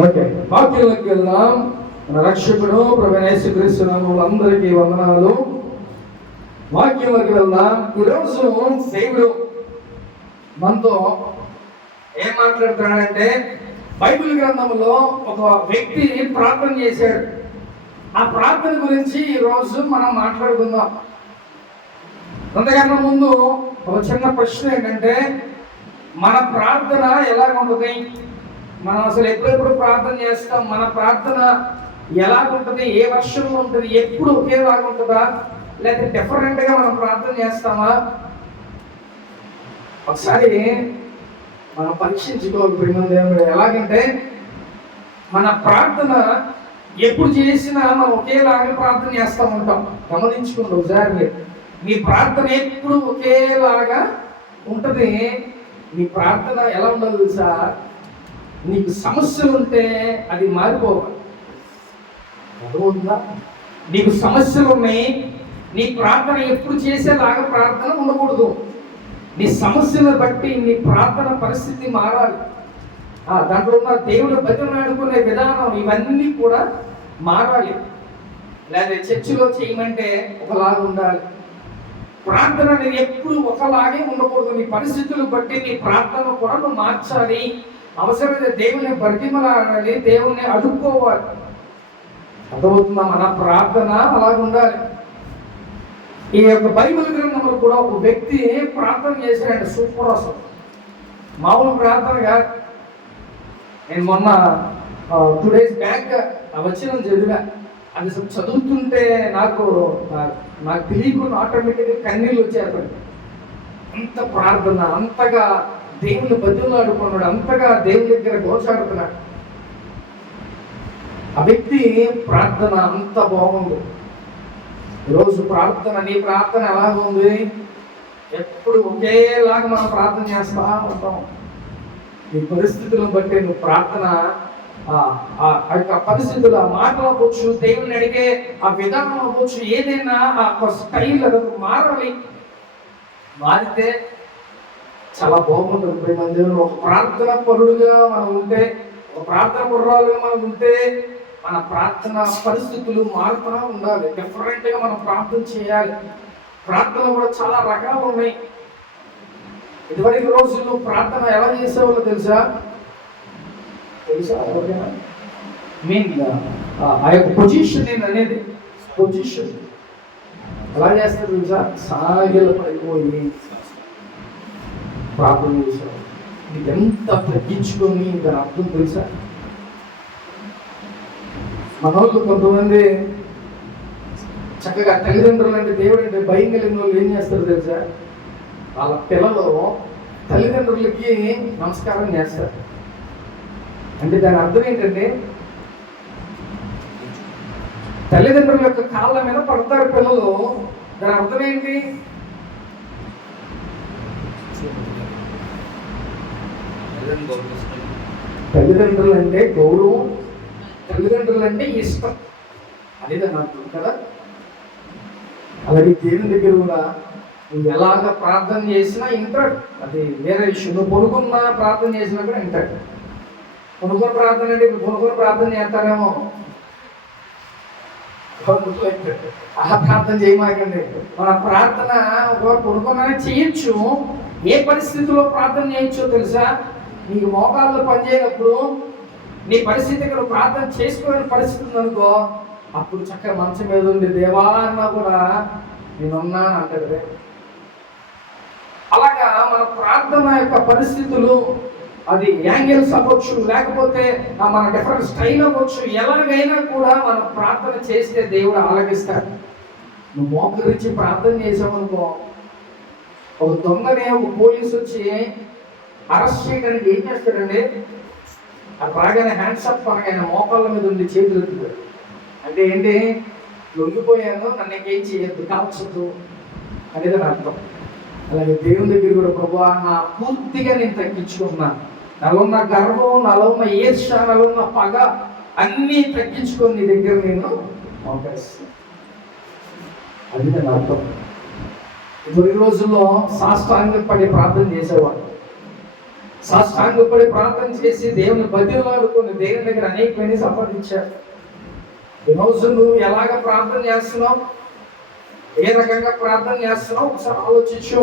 Okay, వాక్యంలోకి వెళ్దాం. మన రక్షకుడు ప్రభువైన యేసుక్రీస్తు నామములో అందరికీ వందనాలు. వాక్యంలోకి వెళ్దాం. ఈరోజు దేవుడు మనతో ఏం మాట్లాడుతున్నాడంటే, బైబిల్ గ్రంథంలో ఒక వ్యక్తి ప్రార్థన చేశాడు. ఆ ప్రార్థన గురించి ఈరోజు మనం మాట్లాడుకుందాం. అంతకన్నా ముందు ఒక చిన్న ప్రశ్న ఏంటంటే, మన ప్రార్థన ఎలా ఉంటుంది? మనం అసలు ఎప్పుడెప్పుడు ప్రార్థన చేస్తాం? మన ప్రార్థన ఎలా ఉంటుంది? ఏ వర్షంలో ఉంటుంది? ఎప్పుడు ఒకేలాగా ఉంటుందా, లేకపోతే డిఫరెంట్గా మనం ప్రార్థన చేస్తామా? ఒకసారి మనం పరీక్షించుకోవాలి ప్రియమైన దేవుడు. ఎలాగంటే, మన ప్రార్థన ఎప్పుడు చేసినా మనం ఒకేలాగా ప్రార్థన చేస్తూ ఉంటాం. గమనించుకోండి ఒకసారి. మీ ప్రార్థన ఎప్పుడు ఒకేలాగా ఉంటుంది. నీ ప్రార్థన ఎలా ఉండాలి తెలుసా? నీకు సమస్యలు ఉంటే అది మారిపోవాలి. అర్థమవుతుందా? నీకు సమస్యలు ఉన్నాయి, నీ ప్రార్థన ఎప్పుడు చేసేలాగా ప్రార్థన ఉండకూడదు. నీ సమస్యలను బట్టి నీ ప్రార్థన పరిస్థితి మారాలి. దాంట్లో ఉన్న దేవుడు బతిమలాడుకునే విధానం ఇవన్నీ కూడా మారాలి. లేదా చర్చిలో చేయమంటే ఒకలాగా ఉండాలి. ప్రార్థన అనేది ఎప్పుడు ఒకలాగే ఉండకూడదు. నీ పరిస్థితులు బట్టి నీ ప్రార్థన కూడా నువ్వు మార్చాలి. అవసరమైతే దేవుని బతిమలాడాలి, దేవుణ్ణి అడుక్కోవాలి. అర్థమవుతుందా? మన ప్రార్థన అలాగ ఉండాలి. ఈ యొక్క బైబిల్ గ్రంథంలో కూడా ఒక వ్యక్తి ప్రార్థన చేశాడంటే సూపర్. అసలు మామూలు ప్రార్థన కాదు. నేను మొన్న 2 days బ్యాక్ వచనం చదివా. అది చదువుతుంటే నాకు తెలియకుండా ఆటోమేటిక్గా కన్నీళ్ళు వచ్చేస్తాడు. అంత ప్రార్థన, అంతగా దేవుని బతిమలాడుకున్నాడు, అంతగా దేవుని దగ్గర గోచాడుతున్నాడు. ఆ వ్యక్తి ప్రార్థన అంత బాగుంది. ఈరోజు ప్రార్థన, నీ ప్రార్థన ఎలాగ ఉంది? ఎప్పుడు ఒకేలాగా మనం ప్రార్థన చేస్తా ఉంటాం. నీ పరిస్థితులను బట్టి నువ్వు ప్రార్థన ఆ యొక్క పరిస్థితులు, ఆ మాటలు అవ్వచ్చు, దేవుని అడిగే ఆ విధానం అవ్వచ్చు, ఏదైనా ఆ స్టైల్ మారాలి. మారితే చాలా బాగుంటుంది. ప్రేమ దేవుడు, ఒక ప్రార్థన పరుడుగా మనం ఉంటే, ఒక ప్రార్థన పరురాలుగా మనం ఉంటే, మన ప్రార్థన పరిస్థితులు మారుతూ ఉండాలి. డిఫరెంట్గా మనం ప్రార్థన చేయాలి. ప్రార్థన కూడా చాలా రకాలు ఉన్నాయి. ఇదివరకు రోజుల్లో ప్రార్థన ఎలా చేసేవాళ్ళో తెలుసా? ఎవరికైనా ఆ యొక్క పొజిషన్ నేను అనేది పొజిషన్ ఎలా చేస్తారు తెలుసా? సాగిల పడిపోయి ప్రార్థన చేశారు. ఇది ఎంత తగ్గించుకొని దాని అర్థం తెలుసా? మన వాళ్ళు కొంతమంది చక్కగా తల్లిదండ్రులు అంటే దేవుడు అంటే భయం కలిగిన వాళ్ళు ఏం చేస్తారు తెలుసా? వాళ్ళ పిల్లలు తల్లిదండ్రులకి నమస్కారం చేస్తారు. అంటే దాని అర్థం ఏంటంటే, తల్లిదండ్రుల యొక్క కాళ్ళ మీద పడతారు పిల్లలు. దాని అర్థం ఏంటి? తల్లిదండ్రులు అంటే గౌరవం, తల్లిదండ్రులు అంటే ఇష్టం. అదే దాని అర్థం కదా. అలాగే దేవుని దగ్గర కూడా నువ్వు ఎలాగ ప్రార్థన చేసినా వింటాడు. అది వేరే విషయం. నువ్వు పొడుకున్న ప్రార్థన చేసినా కూడా వింటాడు. పొడుకున్న ప్రార్థన అంటే ఇప్పుడు పొడుకున్న ప్రార్థన చేస్తారేమో, ఆ ప్రార్థన చేయమాకండి. మన ప్రార్థన ఒకవేళ పొడుకున్నానే చేయొచ్చు. ఏ పరిస్థితిలో ప్రార్థన చేయొచ్చో తెలుసా? నీకు మోకాళ్ళు పనిచేయనప్పుడు, నీ పరిస్థితి ఇక్కడ ప్రార్థన చేసుకోలేని పరిస్థితి ఉందనుకో, అప్పుడు చక్కగా మంచం మీద ఉంది దేవా అన్నా కూడా నేనున్నాను అంటాడు. అలాగా మన ప్రార్థన యొక్క పరిస్థితులు, అది యాంగిల్స్ అవ్వచ్చు, లేకపోతే మన డిఫరెంట్ స్టైల్ అవ్వచ్చు, ఎలాగైనా కూడా మనం ప్రార్థన చేస్తే దేవుడు ఆలకిస్తాడు. నువ్వు మోకరించి ప్రార్థన చేసావనుకో, ఒక దొంగనే ఒక పోలీసు వచ్చి అరెస్ట్ చేయడానికి ఏం చేస్తాడండి? అది రాగానే హ్యాండ్స్ అప్ అనగానే మోకాళ్ళ మీద ఉండి చేతులు ఎత్తుతాడు. అంటే ఏంటి? లొంగిపోయాను, నన్ను ఇంకేం చేయొద్దు, కాల్చొద్దు అనేది అని అర్థం. అలాగే దేవుని దగ్గర కూడా, ప్రభువా నా పూర్తిగా నేను తగ్గించుకున్నా, నాలో ఉన్న గర్వం, నాలో ఉన్న ఈర్ష, నాలో ఉన్న పగ అన్నీ తగ్గించుకొని నీ దగ్గర నేను మోకరిస్తాను. అది నేను అర్థం. ఇప్పుడు ఈ రోజుల్లో సాష్టాంగం పడి ప్రార్థన చేసేవాడు. సాష్టాంగపడి ప్రార్థన చేసి దేవుని బతిలాడుకొని దేవుని దగ్గర అనేకమైన సంపాదించారు. ఈరోజు నువ్వు ఎలాగ ప్రార్థన చేస్తున్నావు, ఏ రకంగా ప్రార్థన చేస్తున్నావు ఒకసారి ఆలోచించు.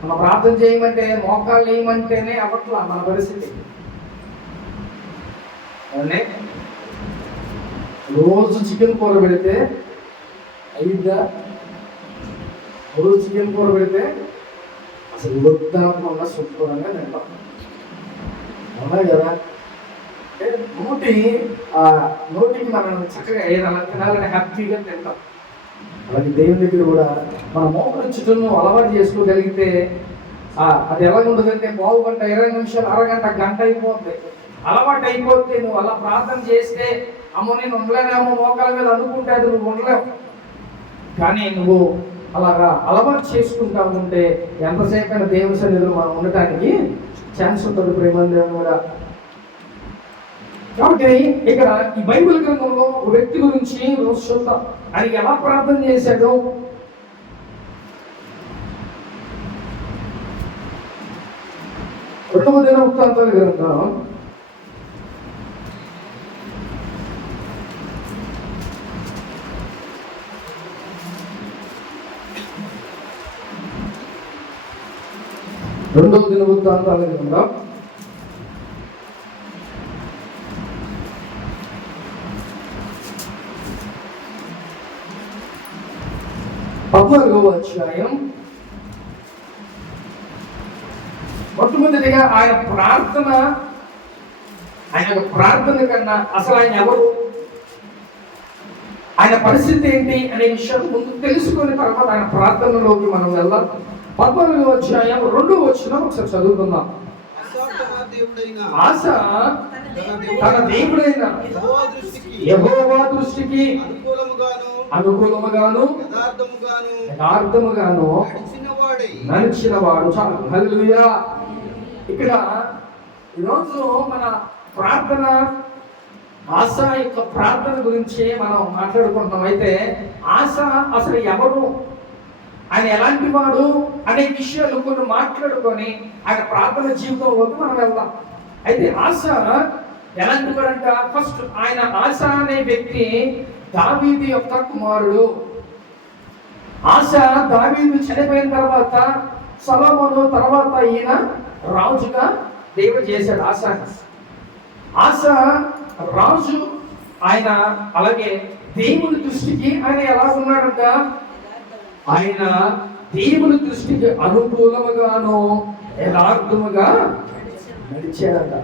మనం ప్రార్థన చేయమంటే మోకాళ్ళు వేయమంటేనే అవ్వట్లా మన పరిస్థితి. రోజు చికెన్ కూర పెడితే అయ్యిద్దా? రోజు చికెన్ కూర పెడితే అసలు వద్దనకుండా శుభ్రంగా తింటాం, అవునా కదా? అంటే నోటికి మనం చక్కగా ఏదైనా తినాలని హ్యాపీగా తింటాం. అలాగే దేవుని దగ్గర కూడా మన మోకరించడం అలవాటు చేసుకోగలిగితే అది ఎలా ఉండదంటే 15 గంట 20 నిమిషాలు అరగంట గంట అయిపోతుంది. అలవాటు అయిపోతే నువ్వు అలా ప్రార్థన చేస్తే అమ్మో నేను ఉండలేనేమో మోకాల మీద అనుకుంటే అది నువ్వు ఉండలేవు. కానీ నువ్వు అలాగా అలవాటు చేసుకుంటా ఉంటే ఎంతసేపు అయినా దేవుని సన్నిధిలో మనం ఉండటానికి ఛాన్స్ ఉంటుంది. ప్రేమ దేవుని కూడా. కాబట్టి ఇక్కడ ఈ బైబిల్ గ్రంథంలో ఒక వ్యక్తి గురించి రోజు చూద్దాం. ఆయన ఎలా ప్రార్థన చేశాడు. రెండవ దినవృత్తాంతాల గ్రంథం 2వ దినవృత్తాంతాల గ్రంథం 14వ అధ్యాయం. మొట్టమొదటిగా ఆయన ప్రార్థన కన్నా అసలు ఆయన ఎవరు, ఆయన పరిస్థితి ఏంటి అనే విషయం ముందు తెలుసుకుని తర్వాత ఆయన ప్రార్థనలోకి మనం వెళ్దాం. 14వ అధ్యాయం 2వ వచనం ఒకసారి చదువుకుందాం. ఆశ తన దేవుడైన యెహోవా దృష్టికి అనుకూలముగాను యథార్థముగాను నడిచినవాడు. చాలు, హల్లెలూయా. ఇక్కడ ఈరోజు మన ప్రార్థన ఆశ యొక్క ప్రార్థన గురించి మనం మాట్లాడుకుంటున్నాం. అయితే ఆశ అసలు ఎవరు, ఆయన ఎలాంటి వాడు అనే విషయాలు కొన్ని మాట్లాడుకొని ఆయన ప్రార్థన జీవితంలోకి మనం వెళ్దాం. అయితే ఆశ ఎలాంటి వాడంట, ఫస్ట్ ఆయన ఆశ అనే వ్యక్తి దావీదు యొక్క కుమారుడు. ఆశ దావీదు చనిపోయిన తర్వాత సొలొమోను తర్వాత ఈయన రాజుగా దేవుడు చేశాడు ఆశ రాజు. ఆయన అలాగే దేవుని దృష్టికి ఆయన ఎలా ఉన్నాడంట, ఆయన దేవుని దృష్టికి అనుకూలముగాను యథార్థముగా నడిచాడంట.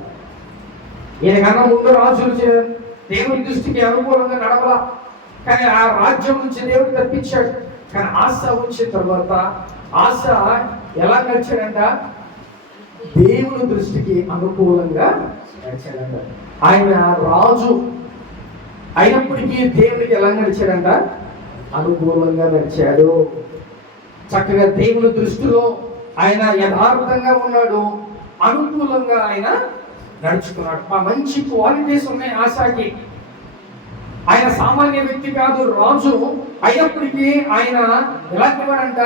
ఈయనకన్నా ముందు రాజులు దేవుని దృష్టికి అనుకూలంగా నడవల, కానీ ఆ రాజ్యం నుంచి దేవుడు తప్పించాడు. కానీ ఆశ వచ్చిన తర్వాత ఆశ ఎలా నడిచాడంట, దేవుని దృష్టికి అనుకూలంగా నడిచాడంట. ఆయన రాజు అయినప్పటికీ దేవునికి ఎలా నడిచాడంట, అనుకూలంగా నడిచాడు. చక్కగా దేవుని దృష్టిలో ఆయన యథార్థంగా ఉన్నాడు, అనుకూలంగా ఆయన నడుచుకున్నాడు. మంచి క్వాలిటీస్ ఉన్నాయి ఆశకి. ఆయన సామాన్య వ్యక్తి కాదు, రాజు అయినప్పటికీ ఆయన ఎలాంటి వాడంట,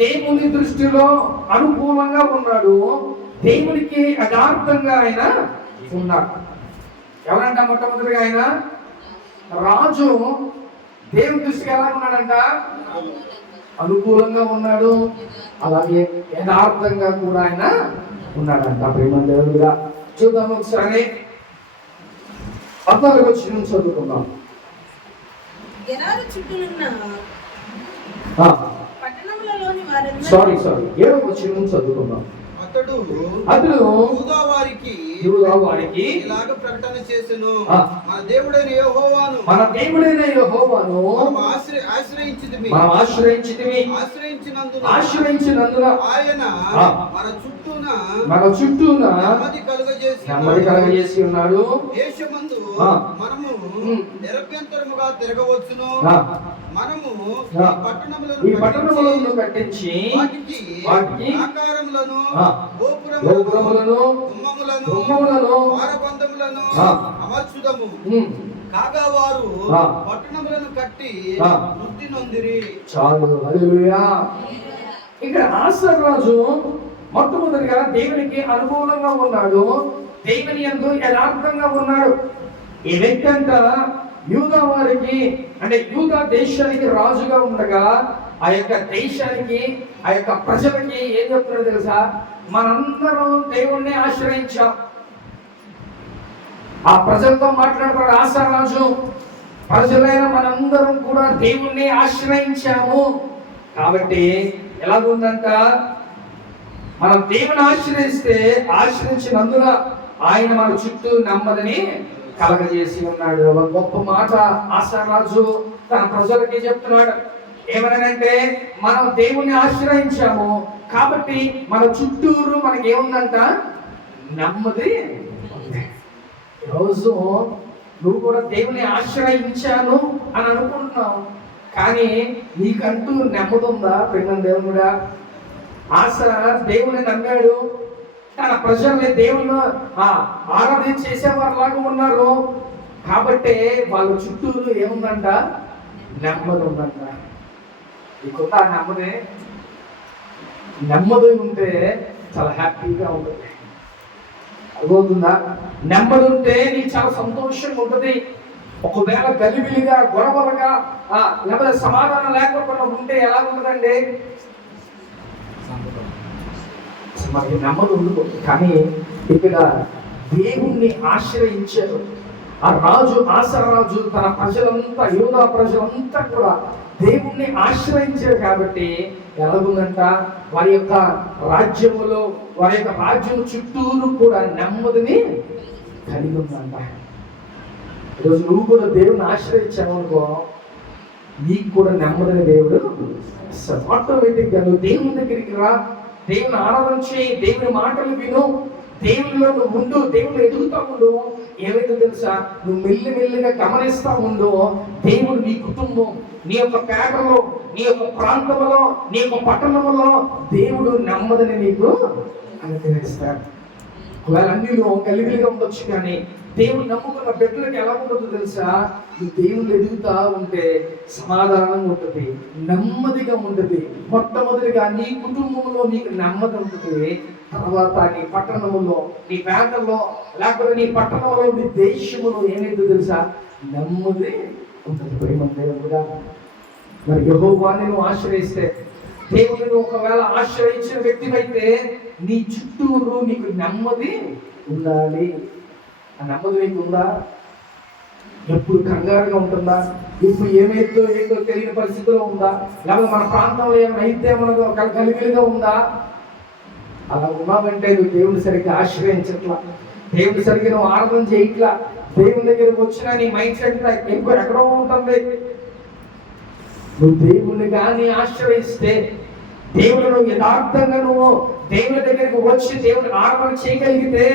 దేవుని దృష్టిలో అనుకూలంగా ఉన్నాడు, దేవునికి యథార్థంగా ఆయన ఉన్నాడు. ఎవరంట మొట్టమొదటిగా ఆయన రాజు దేవుని దృష్టికి ఎలా ఉన్నాడంట, అనుకూలంగా ఉన్నాడు, అలాగే యథార్థంగా కూడా ఆయన ఉన్నాడంట. ప్రేమ దేవుడుగా చూద్దాం ఒకసారి 14వ వచనం చదువుకుందాం. సారీ 7వ వచనం చదువుకుందాం. అతడు యూదా వారికి ఇలాగ ప్రకటన చేసెను, మన దేవుడైన యెహోవాను ఆశ్రయించినందున ఆయన మన చుట్టూన నెమ్మది కలుగజేసి ఉన్నాడు. దేశమందు మనము నిరభ్యంతరముగా తిరగవచ్చును. మనము ఈ పట్టణములను కట్టించి వాటికి ఆకారములను గోపురములను గుమ్మములను ద్వారబంధములను అమర్చుదము. కాగా వారు పట్టణములను కట్టి వృద్ధి నొందిరి. చాలు, హల్లెలూయా. ఇక్కడ ఆసరాజు మొట్టమొదటిగా దేవునికి అనుకూలంగా ఉన్నాడు, దేవుని యందు యథార్థంగా ఉన్నాడు. ఈ వ్యక్తి అంట యూదా వారికి అంటే యూదా దేశానికి రాజుగా ఉండగా ఆ యొక్క దేశానికి ఆ యొక్క ప్రజలకి ఏం చెప్తున్నాడో తెలుసా? మనందరం దేవుణ్ణి ఆశ్రయించాం. ఆ ప్రజలతో మాట్లాడుతున్నాడు ఆసారాజు, ప్రజలైన మనందరం కూడా దేవుణ్ణి ఆశ్రయించాము. కాబట్టి ఎలాగుందంట, మనం దేవుని ఆశ్రయించినందున ఆయన మన చుట్టూ నెమ్మదిని కలగజేసి ఉన్నాడు. ఒక గొప్ప మాట ఆసారాజు తన ప్రజలకి చెప్తున్నాడు. ఏమనంటే, మనం దేవుణ్ణి ఆశ్రయించాము కాబట్టి మన చుట్టూరు మనకి ఏముందంట, నెమ్మది. రోజు నువ్వు కూడా దేవుని ఆశ్రయించాను అని అనుకుంటున్నావు, కానీ నీకంటూ నెమ్మది ఉందా? ప్రేమ దేవుడా, ఆశ దేవుని నమ్మాడు, తన ప్రజల్ని దేవుని ఆరాధన చేసేవారిలాగా ఉన్నారు కాబట్టి వాళ్ళ చుట్టూరు ఏముందంట, నెమ్మది ఉందంట. నీకుందా నెమ్మది? నెమ్మది ఉంటే చాలా హ్యాపీగా ఉంటుంది. అర్థమవుతుందా? నెమ్మది ఉంటే నీకు చాలా సంతోషంగా ఉంటుంది. ఒకవేళ గలిబిలిగా గొడవలుగా లేకపోతే సమాధానం లేకపోకుండా ఉంటే ఎలా ఉంటుందండి? మనకి నెమ్మది ఉండదు. కానీ ఇక్కడ దేవుణ్ణి ఆశ్రయించారు ఆ రాజు, ఆసారాజు తన ప్రజలంతా, యూదా ప్రజలంతా కూడా దేవుణ్ణి ఆశ్రయించారు కాబట్టి ఎలాగుందంట, వారి యొక్క రాజ్యములో, వారి యొక్క రాజ్యం చుట్టూరు కూడా నెమ్మదిని కలిగి ఉందంట. ఈరోజు నువ్వు కూడా దేవుని ఆశ్రయించావు అనుకో, నీకు కూడా నెమ్మదిని దేవుడు ఆటోమేటిక్గా. నువ్వు దేవుని దగ్గరికి రా, దేవుని ఆరాధన చేయి, దేవుని మాటలు విను, దేవునిలో నువ్వు ఉండు, దేవుడు ఎదుగుతా ఉండు. ఏమైతే తెలుసా, నువ్వు మెల్లిమెల్లిగా గమనిస్తా ఉండు, దేవుడు నీ కుటుంబం, నీ యొక్క పేటలో, నీ యొక్క ప్రాంతంలో, నీ యొక్క పట్టణంలో దేవుడు నెమ్మదిని నీకు అనుగ్రహిస్తాడు. ఒకవేళ అన్నిలో కలిగిలిగా ఉండొచ్చు, కానీ దేవుడు నమ్ముకున్న బిడ్డలకు ఎలా ఉంటుందో తెలుసా? ఈ దేవుళ్ళు ఎదుగుతా ఉంటే సమాధానం ఉంటుంది, నెమ్మదిగా ఉంటుంది. మొట్టమొదటిగా నీ కుటుంబంలో నీకు నెమ్మది ఉంటుంది. తర్వాత నీ పట్టణంలో, నీ పేటల్లో, లేకపోతే నీ పట్టణంలో, నీ దేశంలో ఏమైందో తెలుసా? నెమ్మది ఉంటుంది. ప్రేమ దేవుడుగా మరి యెహోవాని నువ్వు ఆశ్రయిస్తే, దేవుని ఒకవేళ ఆశ్రయించిన వ్యక్తివైతే నీ చుట్టూరు నీకు నెమ్మది ఉండాలి. ఆ నెమ్మది నీకు ఉందా? ఎప్పుడు కంగారుగా ఉంటుందా? ఇప్పుడు ఏమైందో ఏంటో తెలియని పరిస్థితిలో ఉందా? లేకపోతే మన ప్రాంతంలో ఏమైతే మనకు కలిగిలిగా ఉందా? అలా ఉన్నావంటే నువ్వు దేవుని సరిగ్గా ఆశ్రయించట్లా, దేవుని సరిగ్గా నువ్వు ఆరాధన చేయట్లా. దేవుని దగ్గరకు వచ్చినా నీ మైండ్ సెట్ ఎక్కడో ఉంటుంది. నువ్వు దేవుని కానీ ఆశ్రయిస్తే, దేవుడు యథార్థంగా నువ్వు దేవుని దగ్గరికి వచ్చి దేవుని ఆరాధన చేయగలిగితే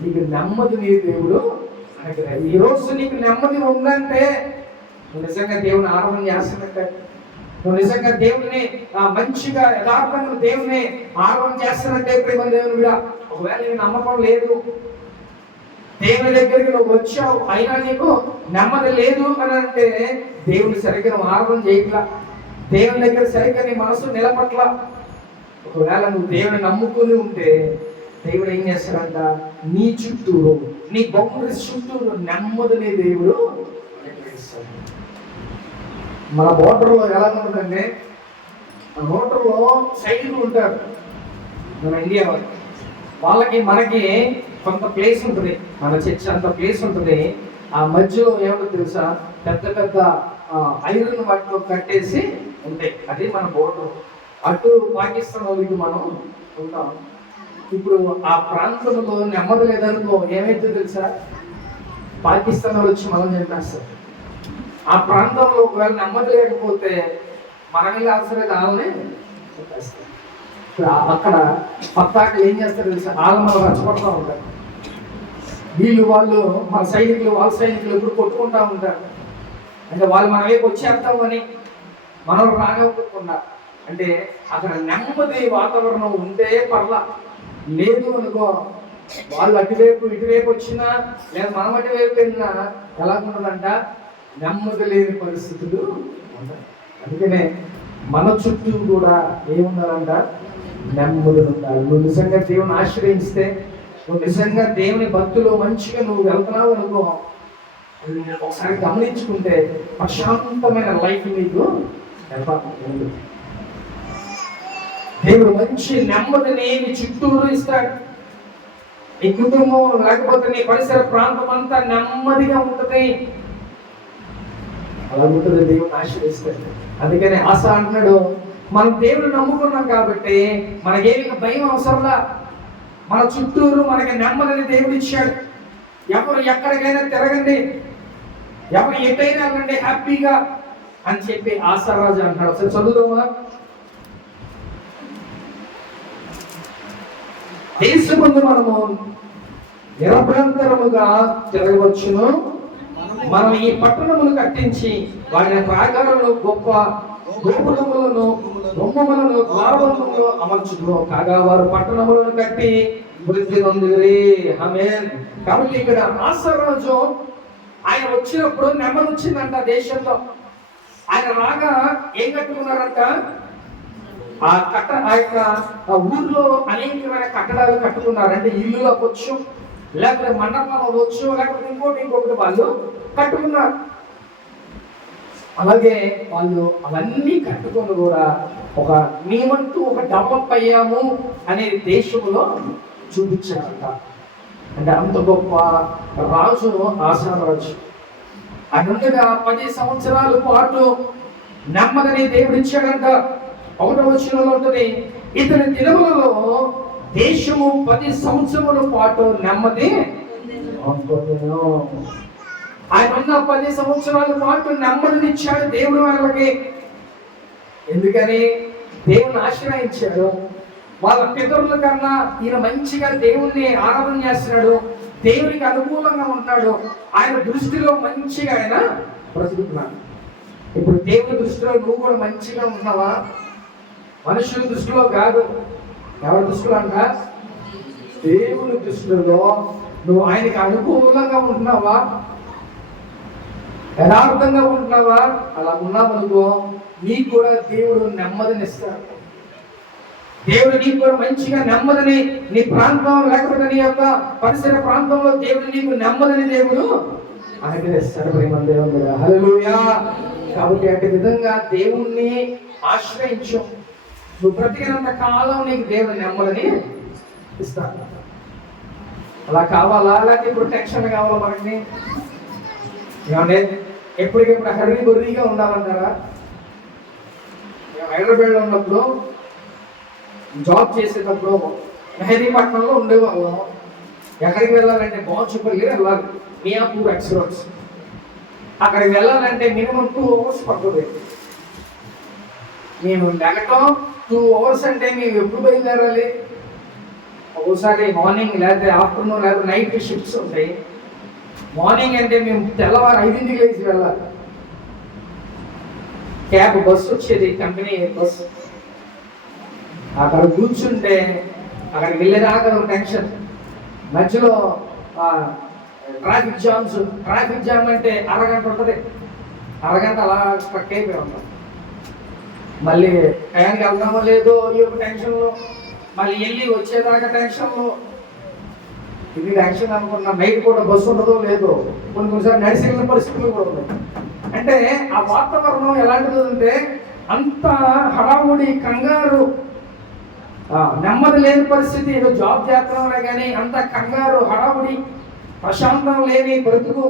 నీకు నెమ్మది నీ దేవుడు. ఈ రోజు నీకు నెమ్మది ఉందంటే నువ్వు నిజంగా దేవుని ఆరాధన చేస్తున్నట్టే, నువ్వు నిజంగా దేవుడిని మంచిగా యథార్థంగా దేవుని ఆరాధన చేస్తున్నట్టే. ప్రేమ దేవుని కూడా ఒకవేళ నీకు నమ్మకం లేదు, దేవుని దగ్గరికి నువ్వు వచ్చావు అయినా నీకు నెమ్మది లేదు అని అంటే దేవుని సరిగ్గా నువ్వు ఆరాధన చేయట్లా, దేవుని దగ్గర సరిగ్గా నీ మనసు నిలబట్ల. ఒకవేళ నువ్వు దేవుని నమ్ముకుని ఉంటే దేవుడు ఏం చేస్తాడంట, నీ చుట్టూరు, నీ బౌండరీస్ చుట్టూరు నెమ్మదిని దేవుడు. మన బోర్డర్లో ఎలా ఉంటుందంటే, బోర్డర్లో సైనికులు ఉంటారు మన ఇండియా వాళ్ళకి మనకి కొంత ప్లేస్ ఉంటుంది, మన చర్చ్ అంత ప్లేస్ ఉంటుంది. ఆ మధ్యలో ఏమంటుంది తెలుసా, పెద్ద పెద్ద ఐరన్ వాటితో కట్టేసి ఉంటాయి. అది మన బోర్డర్. అటు పాకిస్తాన్ వాళ్ళకి మనం ఉంటాం. ఇప్పుడు ఆ ప్రాంతంలో నెమ్మది లేదనుకో ఏమైతే తెలుసా, పాకిస్తాన్ వాళ్ళు వచ్చి మనం చంపేస్తారు. ఆ ప్రాంతంలో ఒకవేళ నెమ్మది లేకపోతే మనమే అవసరం వాళ్ళని చంపేస్తారు. అక్కడ పత్తాకలు ఏం చేస్తారు తెలుసా, వాళ్ళు మనం రచ్చపడుతూ ఉంటారు. వాళ్ళు మన సైనికులు, వాళ్ళ సైనికులు ఎప్పుడు కొట్టుకుంటూ ఉంటారు. అంటే వాళ్ళు మన వైపు వచ్చేస్తామని మనం రానివ్వకుండా. అంటే అక్కడ నెమ్మది వాతావరణం ఉంటే పర్లా, లేదు అనుకో వాళ్ళు ఇటువైపు వచ్చినా లేదా మనం అటువైపు వెళ్ళినా ఎలా ఉంటుందంట, నెమ్మది లేని పరిస్థితులు ఉంటాయి. అందుకనే మన చుట్టూ కూడా ఏమున్నారంట? నెమ్మది ఉండాలి. నువ్వు నిజంగా దేవుని ఆశ్రయిస్తే, నువ్వు నిజంగా దేవుని భక్తులు మంచిగా నువ్వు వెళ్తున్నావు అనుకో, ఒకసారి గమనించుకుంటే ప్రశాంతమైన లైఫ్ నీకు ఏర్పడుతుంది. దేవుడు మంచి నెమ్మదిని నీ చుట్టూరు ఇస్తాడు. నీ కుటుంబం లేకపోతే నీ పరిసర ప్రాంతం అంతా నెమ్మదిగా ఉంటుంది. అలా ఉంటుంది దేవుని ఆశ్రయిస్తాడు. అందుకని ఆశ అంటున్నాడు, మనం దేవుని నమ్ముకున్నాం కాబట్టి మనకేమి భయం అవసరంలా. మన చుట్టూరు మనకి నెమ్మదిని దేవుడు ఇచ్చాడు. ఎవరు ఎక్కడికైనా తిరగండి, ఎవరు ఎటైనా వెళ్ళండి హ్యాపీగా అని చెప్పి ఆశారాజు అంటాడు. ఒకసారి చదువుదామా? దేశమందు మనము నిరభ్యంతరముగా తిరగవచ్చును. మనం ఈ పట్టణములు కట్టించి వాటి ప్రాకారములు గొప్ప గోపురములను బొమ్మలను ద్వారబంధములు అమర్చును. కాగా వారు పట్టణములను కట్టి వృద్ధి నొందిరి. ఆమేన్. కాబట్టి ఇక్కడ ఆశారాజు ఆయన వచ్చినప్పుడు నెమ్మది వచ్చిందంట దేశంలో. ఆయన రాగా ఏం కట్టుకున్నారంట? ఆ ఊర్లో అనేకమైన కట్టడాలు కట్టుకున్నారు. అంటే ఇల్లు అవ్వచ్చు, లేకపోతే మండపం అవ్వచ్చు, లేకపోతే ఇంకొకటి వాళ్ళు కట్టుకున్నారు. అలాగే వాళ్ళు అవన్నీ కట్టుకొని కూడా మేమంటూ ఒక డెవలప్ అయ్యాము అనే దేశంలో చూపించారంట. అంటే అంత గొప్ప రాజు ఆశారాజు. అన్నట్టుగా 10 సంవత్సరాల పాటు నెమ్మదిని దేవుడు ఇచ్చాడంట. 1వ వచనంలో ఉంటుంది, ఇతని దినములలో దేశము 10 సంవత్సరముల పాటు నెమ్మది పొందెను. ఆయన ఉన్న 10 సంవత్సరాల పాటు నెమ్మదిని ఇచ్చాడు దేవుడు వాళ్ళకి. ఎందుకని? దేవుని ఆశ్రయించాడు. వాళ్ళ పితరుల కన్నా ఈయన మంచిగా దేవుణ్ణి ఆరాధన చేస్తున్నాడు, దేవునికి అనుకూలంగా ఉంటాడు. ఆయన దృష్టిలో మంచిగా ఆయన బ్రతుకుతున్నాడు. ఇప్పుడు దేవుని దృష్టిలో నువ్వు కూడా మంచిగా ఉంటున్నావా? మనుషుల దృష్టిలో కాదు. ఎవరి దృష్టిలో అంట? దేవుని దృష్టిలో నువ్వు ఆయనకి అనుకూలంగా ఉంటున్నావా? యథార్థంగా ఉంటున్నావా? అలా ఉన్నామనుకో, నీకు కూడా దేవుడు నెమ్మదినిస్తాడు. దేవుడు నీకు కూడా మంచిగా నెమ్మదిని, నీ ప్రాంతం లేకపోతే నీ యొక్క పరిసర ప్రాంతంలో దేవుడు నీకు నెమ్మదిని దేవుడు అనుగ్రహిస్తాడు. ప్రేమ దేవుడు. హల్లెలూయా. కాబట్టి అట్టి విధంగా దేవుణ్ణి ఆశ్రయించు. నువ్వు బ్రతికినంత కాలం నీకు దేవుడు నెమ్మదిని ఇస్తాడు. అలా కావాలా? లేకపోతే ఇప్పుడు టెన్షన్ కావాలా మనకి? ఏమంటే ఎప్పటికెప్పుడు హరి బొర్రీగా ఉండాలంటారా? మేము హైదరాబాద్లో ఉన్నప్పుడు జాబ్ చేసేటప్పుడు మెహదీపట్నంలో ఉండేవాళ్ళం. ఎక్కడికి వెళ్ళాలంటే బాచుపల్లి వెళ్ళాలి, మియాపూర్ ఎక్స్రోడ్స్. అక్కడికి వెళ్ళాలంటే మినిమం 2 hours పడుతుంది. మేము లెగటం 2 hours అంటే మేము ఎప్పుడు బయలుదేరాలి? ఒకసారి మార్నింగ్ లేకపోతే ఆఫ్టర్నూన్ లేకపోతే నైట్ షిఫ్ట్స్ ఉంటాయి. మార్నింగ్ అంటే మేము తెల్లవారు 5ంటికి లేచి వెళ్ళాలి. క్యాబ్ బస్సు వచ్చేది, కంపెనీ బస్సు. అక్కడ కూర్చుంటే అక్కడికి వెళ్ళేదాకా టెన్షన్. మధ్యలో ట్రాఫిక్ జామ్ అంటే అరగంట ఉంటుంది. అరగంట అలా స్ట్రక్ అయిపోయి ఉంటాం. మళ్ళీ టైంకి వెళ్దామో లేదో ఈ యొక్క టెన్షన్లో, మళ్ళీ వెళ్ళి వచ్చేదాకా టెన్షన్లో. ఇది టెన్షన్ అనుకున్నా. నైట్ పూట బస్సు ఉండదో లేదో, కొన్నిసార్లు నడిచి వెళ్ళిన పరిస్థితులు కూడా ఉన్నాయి. అంటే ఆ వాతావరణం ఎలాంటిది అంటే అంత హడావుడి, కంగారు, నెమ్మది లేని పరిస్థితి. ఏదో జాబ్ చేస్తున్నామే కానీ అంత కంగారు, హడావుడి, ప్రశాంతం లేని బ్రతుకు.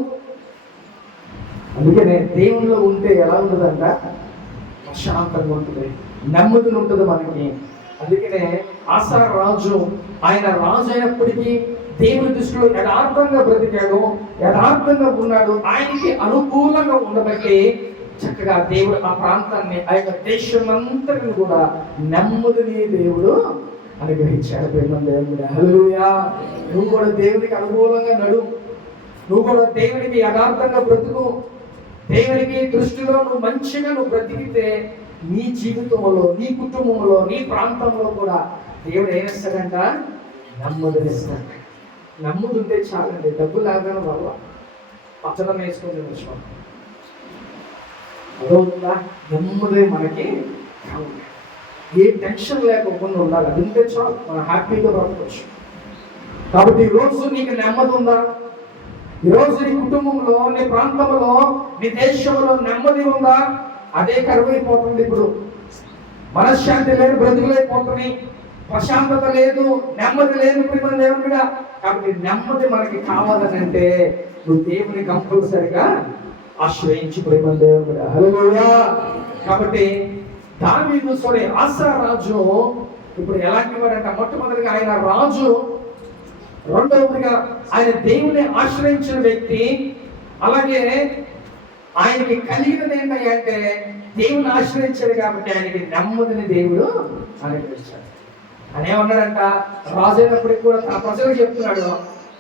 అందుకనే దేవుల్లో ఉంటే ఎలా ఉంటుందంట? ప్రశాంతంగా ఉంటుంది, నెమ్మది ఉంటుంది మనకి. అందుకనే ఆశారాజు ఆయన రాజు అయినప్పటికీ దేవుని దృష్టిలో యథార్థంగా బ్రతికాడు, యథార్థంగా ఉన్నాడు. ఆయనకి అనుకూలంగా ఉండబట్టి చక్కగా దేవుడు ఆ ప్రాంతాన్ని, ఆ యొక్క దేశమంతటిని కూడా నెమ్మదిని దేవుడు అనుగ్రహించాడు. ప్రేమ దేవుడు. హల్లెలూయా. నువ్వు కూడా దేవునికి అనుకూలంగా నడు. నువ్వు కూడా దేవునికి యథార్థంగా బ్రతుకు. దేవునికి దృష్టిలో నువ్వు మంచిగా బ్రతికితే నీ జీవితంలో, నీ కుటుంబంలో, నీ ప్రాంతంలో కూడా దేవుడు ఏమిస్తాడంట? నెమ్మదినిస్తాడు. నెమ్మది ఉంటే చాలండి. డబ్బు లేకపోయినా వల్ల పచ్చడం వేసుకొని విషయం అదవుతుందా? నెమ్మది మనకి ఏ టెన్షన్ లేకుండా ఉండాలి. అది ఉంటే చాలు, మనం హ్యాపీగా బ్రతకవచ్చు. కాబట్టి ఈరోజు నీకు నెమ్మది ఉందా? ఈరోజు నీ కుటుంబంలో, నీ ప్రాంతంలో, నీ దేశంలో నెమ్మది ఉందా? అదే కరువైపోతుంది. ఇప్పుడు మనశ్శాంతి లేదు, బ్రతుకులైపోతున్నాయి, ప్రశాంతత లేదు, నెమ్మది లేదు ప్రియమైన దేవుని బిడ్డ. కాబట్టి నెమ్మది మనకి కావాలని అంటే నువ్వు దేవుని కంపల్సరిగా ఆశ్రయించి ప్రియమైన దేవుని బిడ్డ. హల్లెలూయా. కాబట్టి దావీదు ఆసా రాజు ఇప్పుడు ఎలాంటి వాడంట? మొట్టమొదటిగా ఆయన రాజు, రెండవదిగా ఆయన దేవుని ఆశ్రయించిన వ్యక్తి. అలాగే ఆయనకి కలిగినది ఏంటంటే దేవుని ఆశ్రయించాడు కాబట్టి ఆయనకి నెమ్మదిని దేవుడు అనుగ్రహించాడు. ఆయన ఏమన్నాడంట? రాజు అయినప్పటికీ కూడా తన ప్రజలకు చెప్తున్నాడు,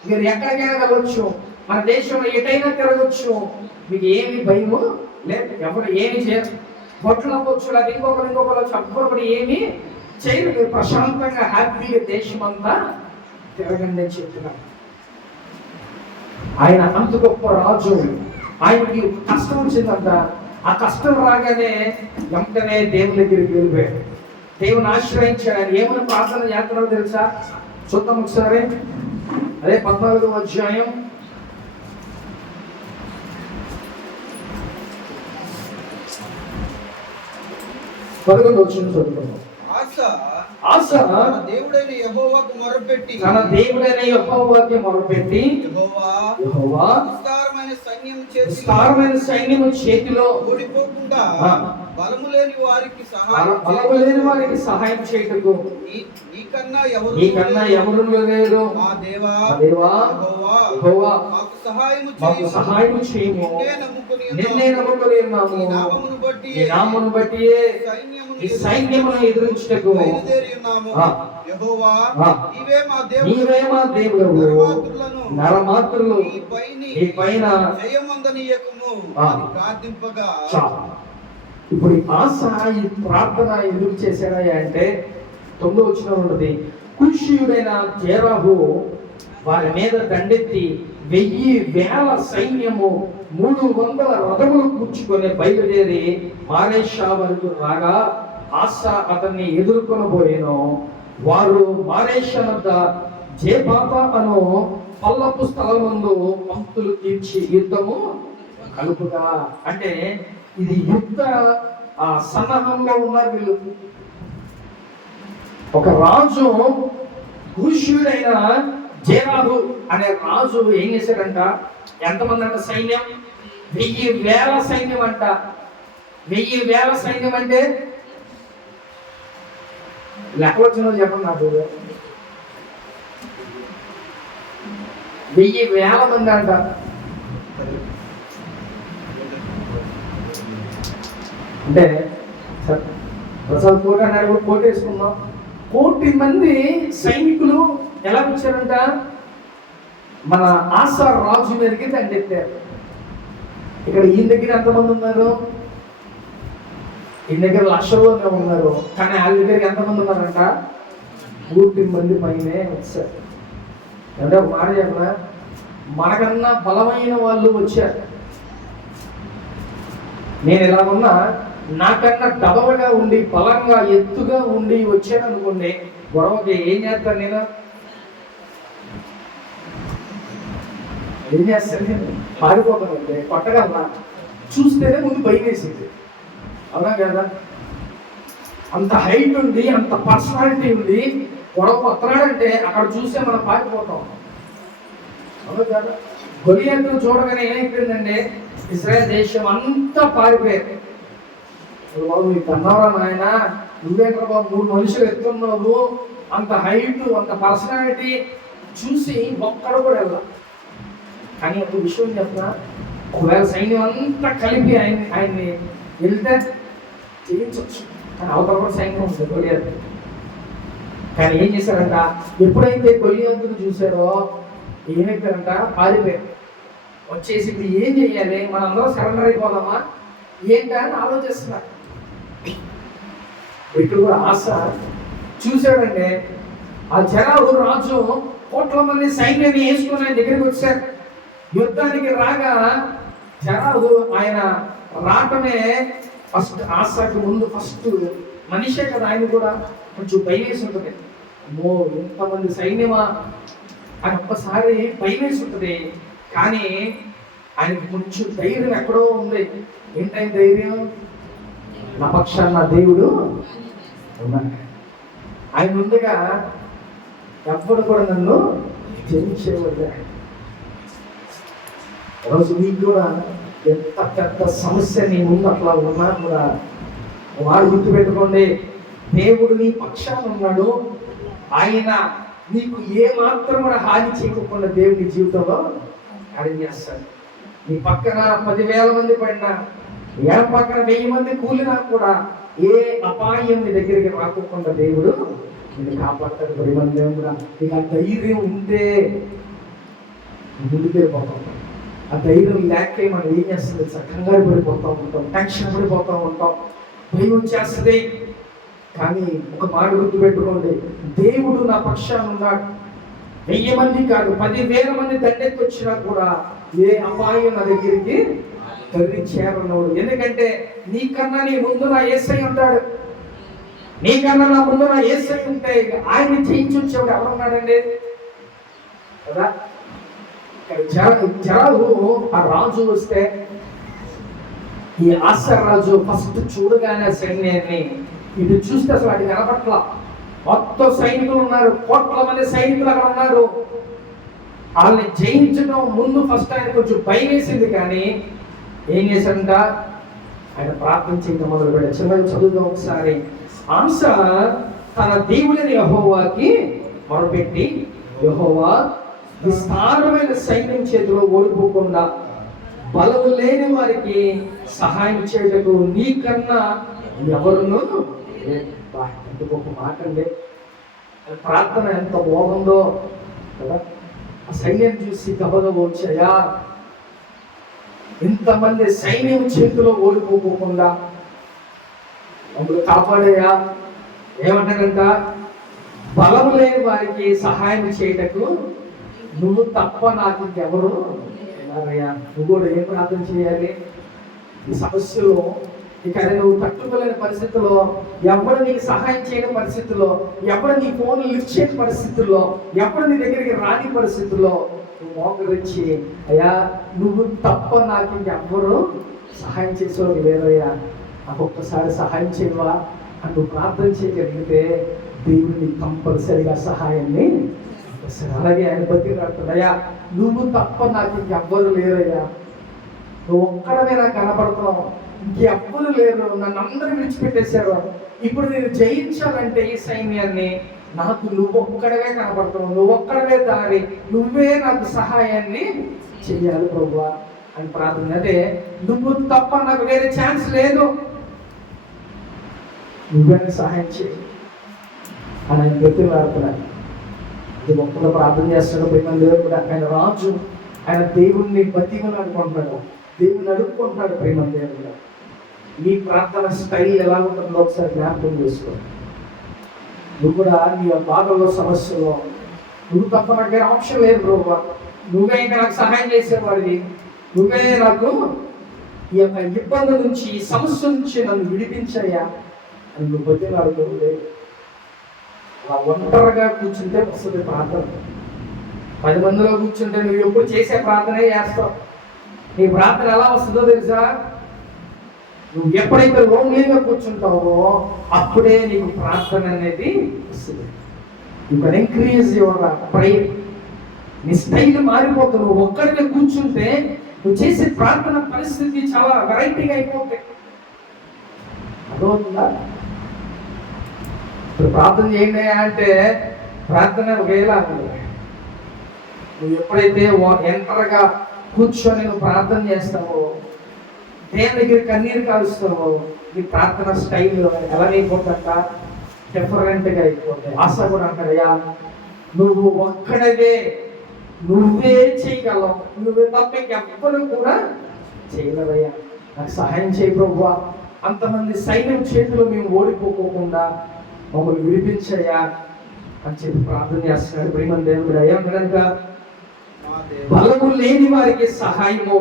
మీరు ఎక్కడికైనా వెళ్ళవచ్చు, మన దేశంలో ఎటైనా తిరగచ్చు, మీకు ఏమి భయము లేదు, ఎవరు ఏమి చేయరు, బొట్లు అవ్వచ్చు, లేదా ఇంకొకరు చెప్పబడి ఏమి చేయరు, మీరు ప్రశాంతంగా హ్యాపీగా దేశం అంతా తిరగండి అని చెప్తున్నాడు. ఆయన అంత గొప్ప రాజు. ఆయనకి కష్టం వచ్చిందంట. ఆ కష్టం రాగానే వెంటనే దేవుని దగ్గరికి వెళ్ళిపోయాడు, దేవుని ఆశ్రయించాడు. ఆయన ఏమైనా ప్రార్థన చేస్తున్నాడో తెలుసా? చూద్దాం ఒకసారి. అదే 14వ అధ్యాయం 11వ వచనం చదువుతున్నాం. ఆస తన దేవుడైన యెహోవాకు మొరపెట్టి యెహోవా విస్తారమైన సైన్యము చేతిలో ఓడిపోకుండా బలము లేని వారికి సహాయం చేయుటకు నీకన్నా ఎవరు లేరు. మా దేవా యెహోవా మాకు సహాయము చేయము, నిన్నే నమ్ముకొని ఉన్నాము. నీ నామమును బట్టి ఈ సైన్యమును ఎదిరించుటకు నీవే మా దేవుడవు, నరమాత్రులు నీ పైన ఇప్పుడు ఆస ఈ ప్రార్థన ఎందుకు చేశాడా అంటే 9వ వచనం ఉన్నది. కుషీయుడైన జేరాహు వారి మీద దండెత్తి 1000 సైన్యము 300 రథములు కూర్చుకొని బయలుదేరి మారేషా వరకు రాగా ఆస అతన్ని ఎదుర్కొనబోయేను. వారు మారేషా వద్ద జేబాత అను పల్లపు స్థలం ముందు పంక్తులు తీర్చి యుద్ధము కలుపుగా. అంటే ఇది యుద్ధ సన్నాహంలో ఉన్నారు వీళ్ళు. ఒక రాజు, కూషీయుడైన జేరాహు అనే రాజు ఏం చేశాడంట? ఎంతమంది అంట సైన్యం? 1000 సైన్యం అంట. 1000 సైన్యం అంటే లెక్క వచ్చిన చెప్పండి నాకు. 1000 మంది అంట. అంటే ప్రసాద్ కోట అన్నాడు, కోట వేసుకున్నాం. 1,000,000 మంది సైనికులు ఎలా వచ్చారంట? మన ఆసా రాజు మీదకి దండెత్తారు. ఇక్కడ ఈయన దగ్గర ఎంతమంది ఉన్నారు? ఈయన దగ్గర లక్షల్లో ఉన్నారు, కానీ వాళ్ళ దగ్గరికి ఎంతమంది ఉన్నారంట? 1,000,000 మంది పైనే వచ్చారు. అంటే ఒక మాట చెప్పిన, మనకన్నా బలమైన వాళ్ళు వచ్చారు. నేను ఎలా ఉన్నా నాకన్నా డబలుగా ఉండి, బలంగా, ఎత్తుగా ఉండి వచ్చాను అనుకోండి, గొడవకి ఏం చేస్తాను నేను? ఏం చేస్తాను నేను? పారిపోతానంటే కొట్టగలనా? చూస్తేనే ముందు భయం వేసింది. అవునా కదా? అంత హైట్ ఉంది, అంత పర్సనాలిటీ ఉంది, గొడవ కొత్తనాడంటే అక్కడ చూస్తే మనం పారిపోతాం. అవునా కదా? గొలియాతును చూడగానే ఏమైపోయిందంటే ఇశ్రాయేల్ దేశం అంతా పారిపోయారు. బాబు నీ కన్నవరా నాయన, నువ్వేంట్రా బాబు 3 మనుషులు ఎత్తున్నావు, అంత హైట్, అంత పర్సనాలిటీ చూసి ఒక్కడు కూడా వెళ్ళా. కానీ ఒక విషయం చెప్పిన, ఒకవేళ సైన్యం అంతా కలిపి ఆయన్ని వెళ్తే చేయించవచ్చు, కానీ అవతల కూడా సైన్యం ఉంటుంది గొలియాతు. కానీ ఏం చేశారంట? ఎప్పుడైతే గొలియాతును చూసారో ఏమైపోయారంట? పారిపోయారు. వచ్చేసి ఇప్పుడు ఏం చెయ్యాలి, మనందరం సరెండర్ అయిపోదామా ఏంటా అని ఆలోచిస్తున్నారు. ఇక్కడ కూడా ఆశ చూశాడంటే ఆ జరాహు రాజు 1,000,000 మంది సైన్యాన్ని వేసుకుని ఆయన దగ్గరికి వచ్చారు. యుద్ధానికి రాగా జరాహు ఆయన రావటమే ఫస్ట్ ఆశకి ముందు మనిషే కదా, ఆయన కూడా కొంచెం భయం వేసి ఉంటుంది. అమ్మో ఎంతమంది సైన్యమా అని ఒక్కసారి భయం వేసి ఉంటుంది. కానీ ఆయనకి కొంచెం ధైర్యం ఎక్కడో ఉంది. ఏంటైన ధైర్యం? నా పక్షాన నా దేవుడు ఉన్నాడు. ఆయన ముందుగా ఎప్పుడు కూడా నన్ను జయించేవాడు. రోజు మీకు కూడా ఎంత పెద్ద సమస్య నీ ముందు అట్లా ఉన్నా కూడా వాడు గుర్తుపెట్టుకోండి, దేవుడు నీ పక్షాన ఉన్నాడు. ఆయన నీకు ఏ మాత్రం కూడా హాని చేయకుండా దేవుడి జీవితంలో కార్యం చేస్తాడు. నీ పక్కన 10,000 మంది పడినా, ఎడ పక్కన 1000 మంది కూలినా కూడా ఏ అపాయం నీ దగ్గరికి రాకుండా దేవుడు నిన్ను కాపాడతాడు. 10 మంది కూడా నీకు ఆ ధైర్యం ఉంటే ముందుకెళ్ళిపోతాం. ఆ ధైర్యం లేక మనం ఏం చేస్తుంది? కంగారు పడిపోతూ ఉంటాం, టెన్షన్ పడిపోతూ ఉంటాం, భయం వచ్చేస్తుంది. కానీ ఒక మాట గుర్తుపెట్టుకోండి, దేవుడు నా పక్షాన ఉన్నాడు. 1000 మంది కాదు, 10,000 మంది దండెత్తి వచ్చినా కూడా ఏ అపాయం నా దగ్గరికి తల్లి చేరనోడు. ఎందుకంటే నీకన్నా నీ ముందు నా యేసయ్య ఉంటాడు. నీకన్నా నా ముందు నా యేసయ్య ఉంటే ఆయన్ని జయించొచ్చేవాడు ఎవరున్నాడండి కదా. జరాలు ఆ రాజు వస్తే, ఈ ఆసర్ రాజు ఫస్ట్ చూడగానే సైన్యాన్ని ఇది చూస్తే అసలు వాటి కనపట్ల. మొత్తం సైనికులు ఉన్నారు, కోట్ల మంది సైనికులు అక్కడ ఉన్నారు. వాళ్ళని జయించడం ముందు ఫస్ట్ ఆయన కొంచెం భయం వేసింది. కానీ ఏం చేశాడంట? ఆయన ప్రార్థన చేయడం మొదలు పెట్టాడు. చిన్నగా చదువుదాం ఒకసారి. ఆస తన దేవుడైన యెహోవాకి మొరపెట్టి, యెహోవా విస్తారమైన సైన్యం చేతిలో ఓడిపోకుండా బలము లేని వారికి సహాయం చేయటకు నీకన్నా ఎవరును. ఎంత గొప్ప మాట అండి! ప్రార్థన ఎంత బాగుందో కదా. ఆ సైన్యం చూసి గబగబ వచ్చాయా, ఇంతమంది సైన్యం చేతిలో ఓడిపోకుండా మమ్మల్ని కాపాడేయా. ఏమంటారంట? బలము లేని వారికి సహాయం చేయటకు నువ్వు తప్ప నాకు ఇంకెవరు ఉన్నారయ్యా. నువ్వు కూడా ఏం ప్రార్థన చేయాలి? ఈ సమస్యలో ఇక నువ్వు తట్టుకోలేని పరిస్థితుల్లో, ఎవరు నీకు సహాయం చేయని పరిస్థితుల్లో, ఎవరు నీ ఫోన్ లిఫ్ట్ చేయని పరిస్థితుల్లో, ఎవరు నీ దగ్గరికి రాని పరిస్థితుల్లో నువ్వు మోకరించి, అయ్యా నువ్వు తప్ప నాకు ఇంకెవ్వరు సహాయం చేసేవాడు లేదయ్యా, నాకు ఒక్కసారి సహాయం చేయవా అని నువ్వు ప్రార్థన చేయగలిగితే దేవుడిని కంపల్సరిగా సహాయాన్ని. అలాగే ఆయన బతికినట్టు, అయ్యా నువ్వు తప్ప నాకు ఇంకెవ్వరు లేరయ్యా, నువ్వు ఒక్కడమే నాకు కనపడుతున్నావు, ఇంకెవ్వరు లేరు, నన్ను అందరూ విడిచిపెట్టేశారు. ఇప్పుడు నేను జయించాలంటే ఈ సైన్యాన్ని నాకు నువ్వు ఒక్కడవే కనపడుతున్నావు, నువ్వు ఒక్కడవే దారి, నువ్వే నాకు సహాయాన్ని చెయ్యాలి ప్రభువా అని ప్రార్థన. అంటే నువ్వు తప్ప నాకు వేరే ఛాన్స్ లేదు, నువ్వే సహాయం చేయి అని ఆయన బ్రతిలాడుతున్నాడు. ఇది ఒక్కడో ప్రార్థన చేస్తాడు. ప్రేమ కూడా ఆయన రాజు, ఆయన దేవుణ్ణి బతిమని అనుకుంటున్నాడు, దేవుణ్ణి అడుక్కుంటున్నాడు. ప్రేమ దేవుడు నీ ప్రార్థన స్టైల్ ఎలా ఉంటుందో ఒకసారి జ్ఞాపకం చేసుకో. నువ్వు కూడా నీ బాధల్లో సమస్యలో నువ్వు తప్ప నాకు వేరే ఆప్షన్ లేదు ప్రభు, నువ్వే ఇంకా నాకు సహాయం చేసేవాడివి, నువ్వే నాకు ఈ యొక్క ఇబ్బంది నుంచి, ఈ సమస్య నుంచి నన్ను విడిపించాయా అని నువ్వు బతిలాడుతుంది. అలా ఒంటరిగా కూర్చుంటే వస్తుంది ప్రార్థన. 10 మందిలో కూర్చుంటే నువ్వు ఎప్పుడు చేసే ప్రార్థనే చేస్తావు. నీ ప్రార్థన ఎలా వస్తుందో తెలుసా? నువ్వు ఎప్పుడైతే లోన్లీగా కూర్చుంటావో అప్పుడే నీకు ప్రార్థన అనేది వస్తుంది. You can increase your prayer. నీ స్టైల్ మారిపోతుంది. నువ్వు ఒక్కడిగా కూర్చుంటే నువ్వు చేసే ప్రార్థన పరిస్థితి చాలా వెరైటీగా అయిపోతాయి. అర్థమవుతుందా? ఇప్పుడు ప్రార్థన చేయండి అంటే ప్రార్థన ఒకేలా ఉంటుంది. నువ్వు ఎప్పుడైతే ఎంటర్గా కూర్చొని నువ్వు ప్రార్థన చేస్తావో, దేవుని దగ్గర కన్నీరు కాలుస్తావో, నీ ప్రార్థన స్టైల్ ఎలా అయిపోతుందంట? డిఫరెంట్గా అయిపోతాయి. ఆశ కూడా అంటాడయ్యా నువ్వు ఒక్కడవే, నువ్వే చేయగలవు, నువ్వే తప్ప ఎవ్వరు కూడా చేయలేవయ్యా, నాకు సహాయం చేయ ప్రభువా. అంతమంది సైన్యం చేతిలో మేము ఓడిపోకోకుండా మమ్మల్ని విడిపించయ్యా అని చెప్పి ప్రార్థన చేస్తున్నాడు. ప్రేమ దేవుడు అయ్యా కనుక బలము లేని వారికి సహాయము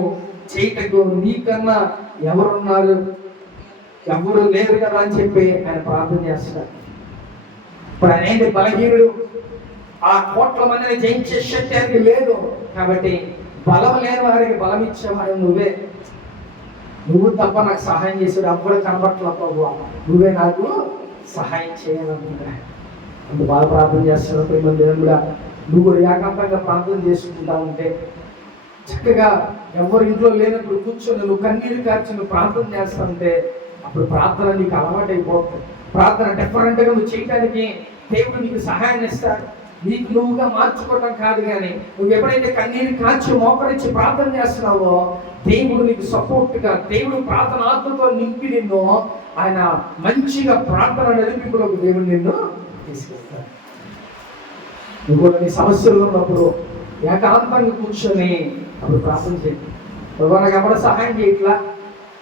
చేయటకు నీకన్నా ఎవరున్నారు? ఎవరు లేరు కదా అని చెప్పి ఆయన ప్రార్థన చేస్తాడు. ఇప్పుడు ఆయన ఏంటి బలహీనుడు, ఆ కోట్ల మందిని జయించే శక్తి ఆయనకి లేదు. కాబట్టి బలం లేని వారికి బలం ఇచ్చేవాడు నువ్వే. నువ్వు తప్ప నాకు సహాయం చేసాడు అప్పుడు కనబట్ల ప్రభువా, నువ్వే నాకు సహాయం చేయాలనుకుంటా. అందు బాగా ప్రార్థన చేస్తున్నావు ప్రేమ దేవుని కూడా. నువ్వు కూడా ఏకాంతంగా ప్రార్థన చేసుకుంటా ఉంటే చక్కగా ఎవరు ఇంట్లో లేనప్పుడు కూర్చొని నువ్వు కన్నీరు కార్చి నువ్వు ప్రార్థన చేస్తా ఉంటే అప్పుడు ప్రార్థన నీకు అలవాటు అయిపోతుంది. ప్రార్థన డిఫరెంట్గా నువ్వు చేయడానికి దేవుడు నీకు సహాయం ఇస్తాడు. నీకు నువ్వుగా మార్చుకోవటం కాదు, కానీ నువ్వు ఎప్పుడైతే కన్నీరు కాచి మోకరించి ప్రార్థన చేస్తున్నావో దేవుడు నీకు సపోర్ట్గా, దేవుడు ప్రార్థన ఆత్మతో నింపి నిన్ను ఆయన మంచిగా ప్రార్థన నడిపింపులోకి దేవుడు నిన్ను తీసుకెళ్తాడు. నువ్వు కూడా నీ సమస్యలు ఉన్నప్పుడు ఏకాంతంగా కూర్చొని అప్పుడు ప్రార్థన చేయండి. నాకు ఎవరు సహాయం చేయట్లా,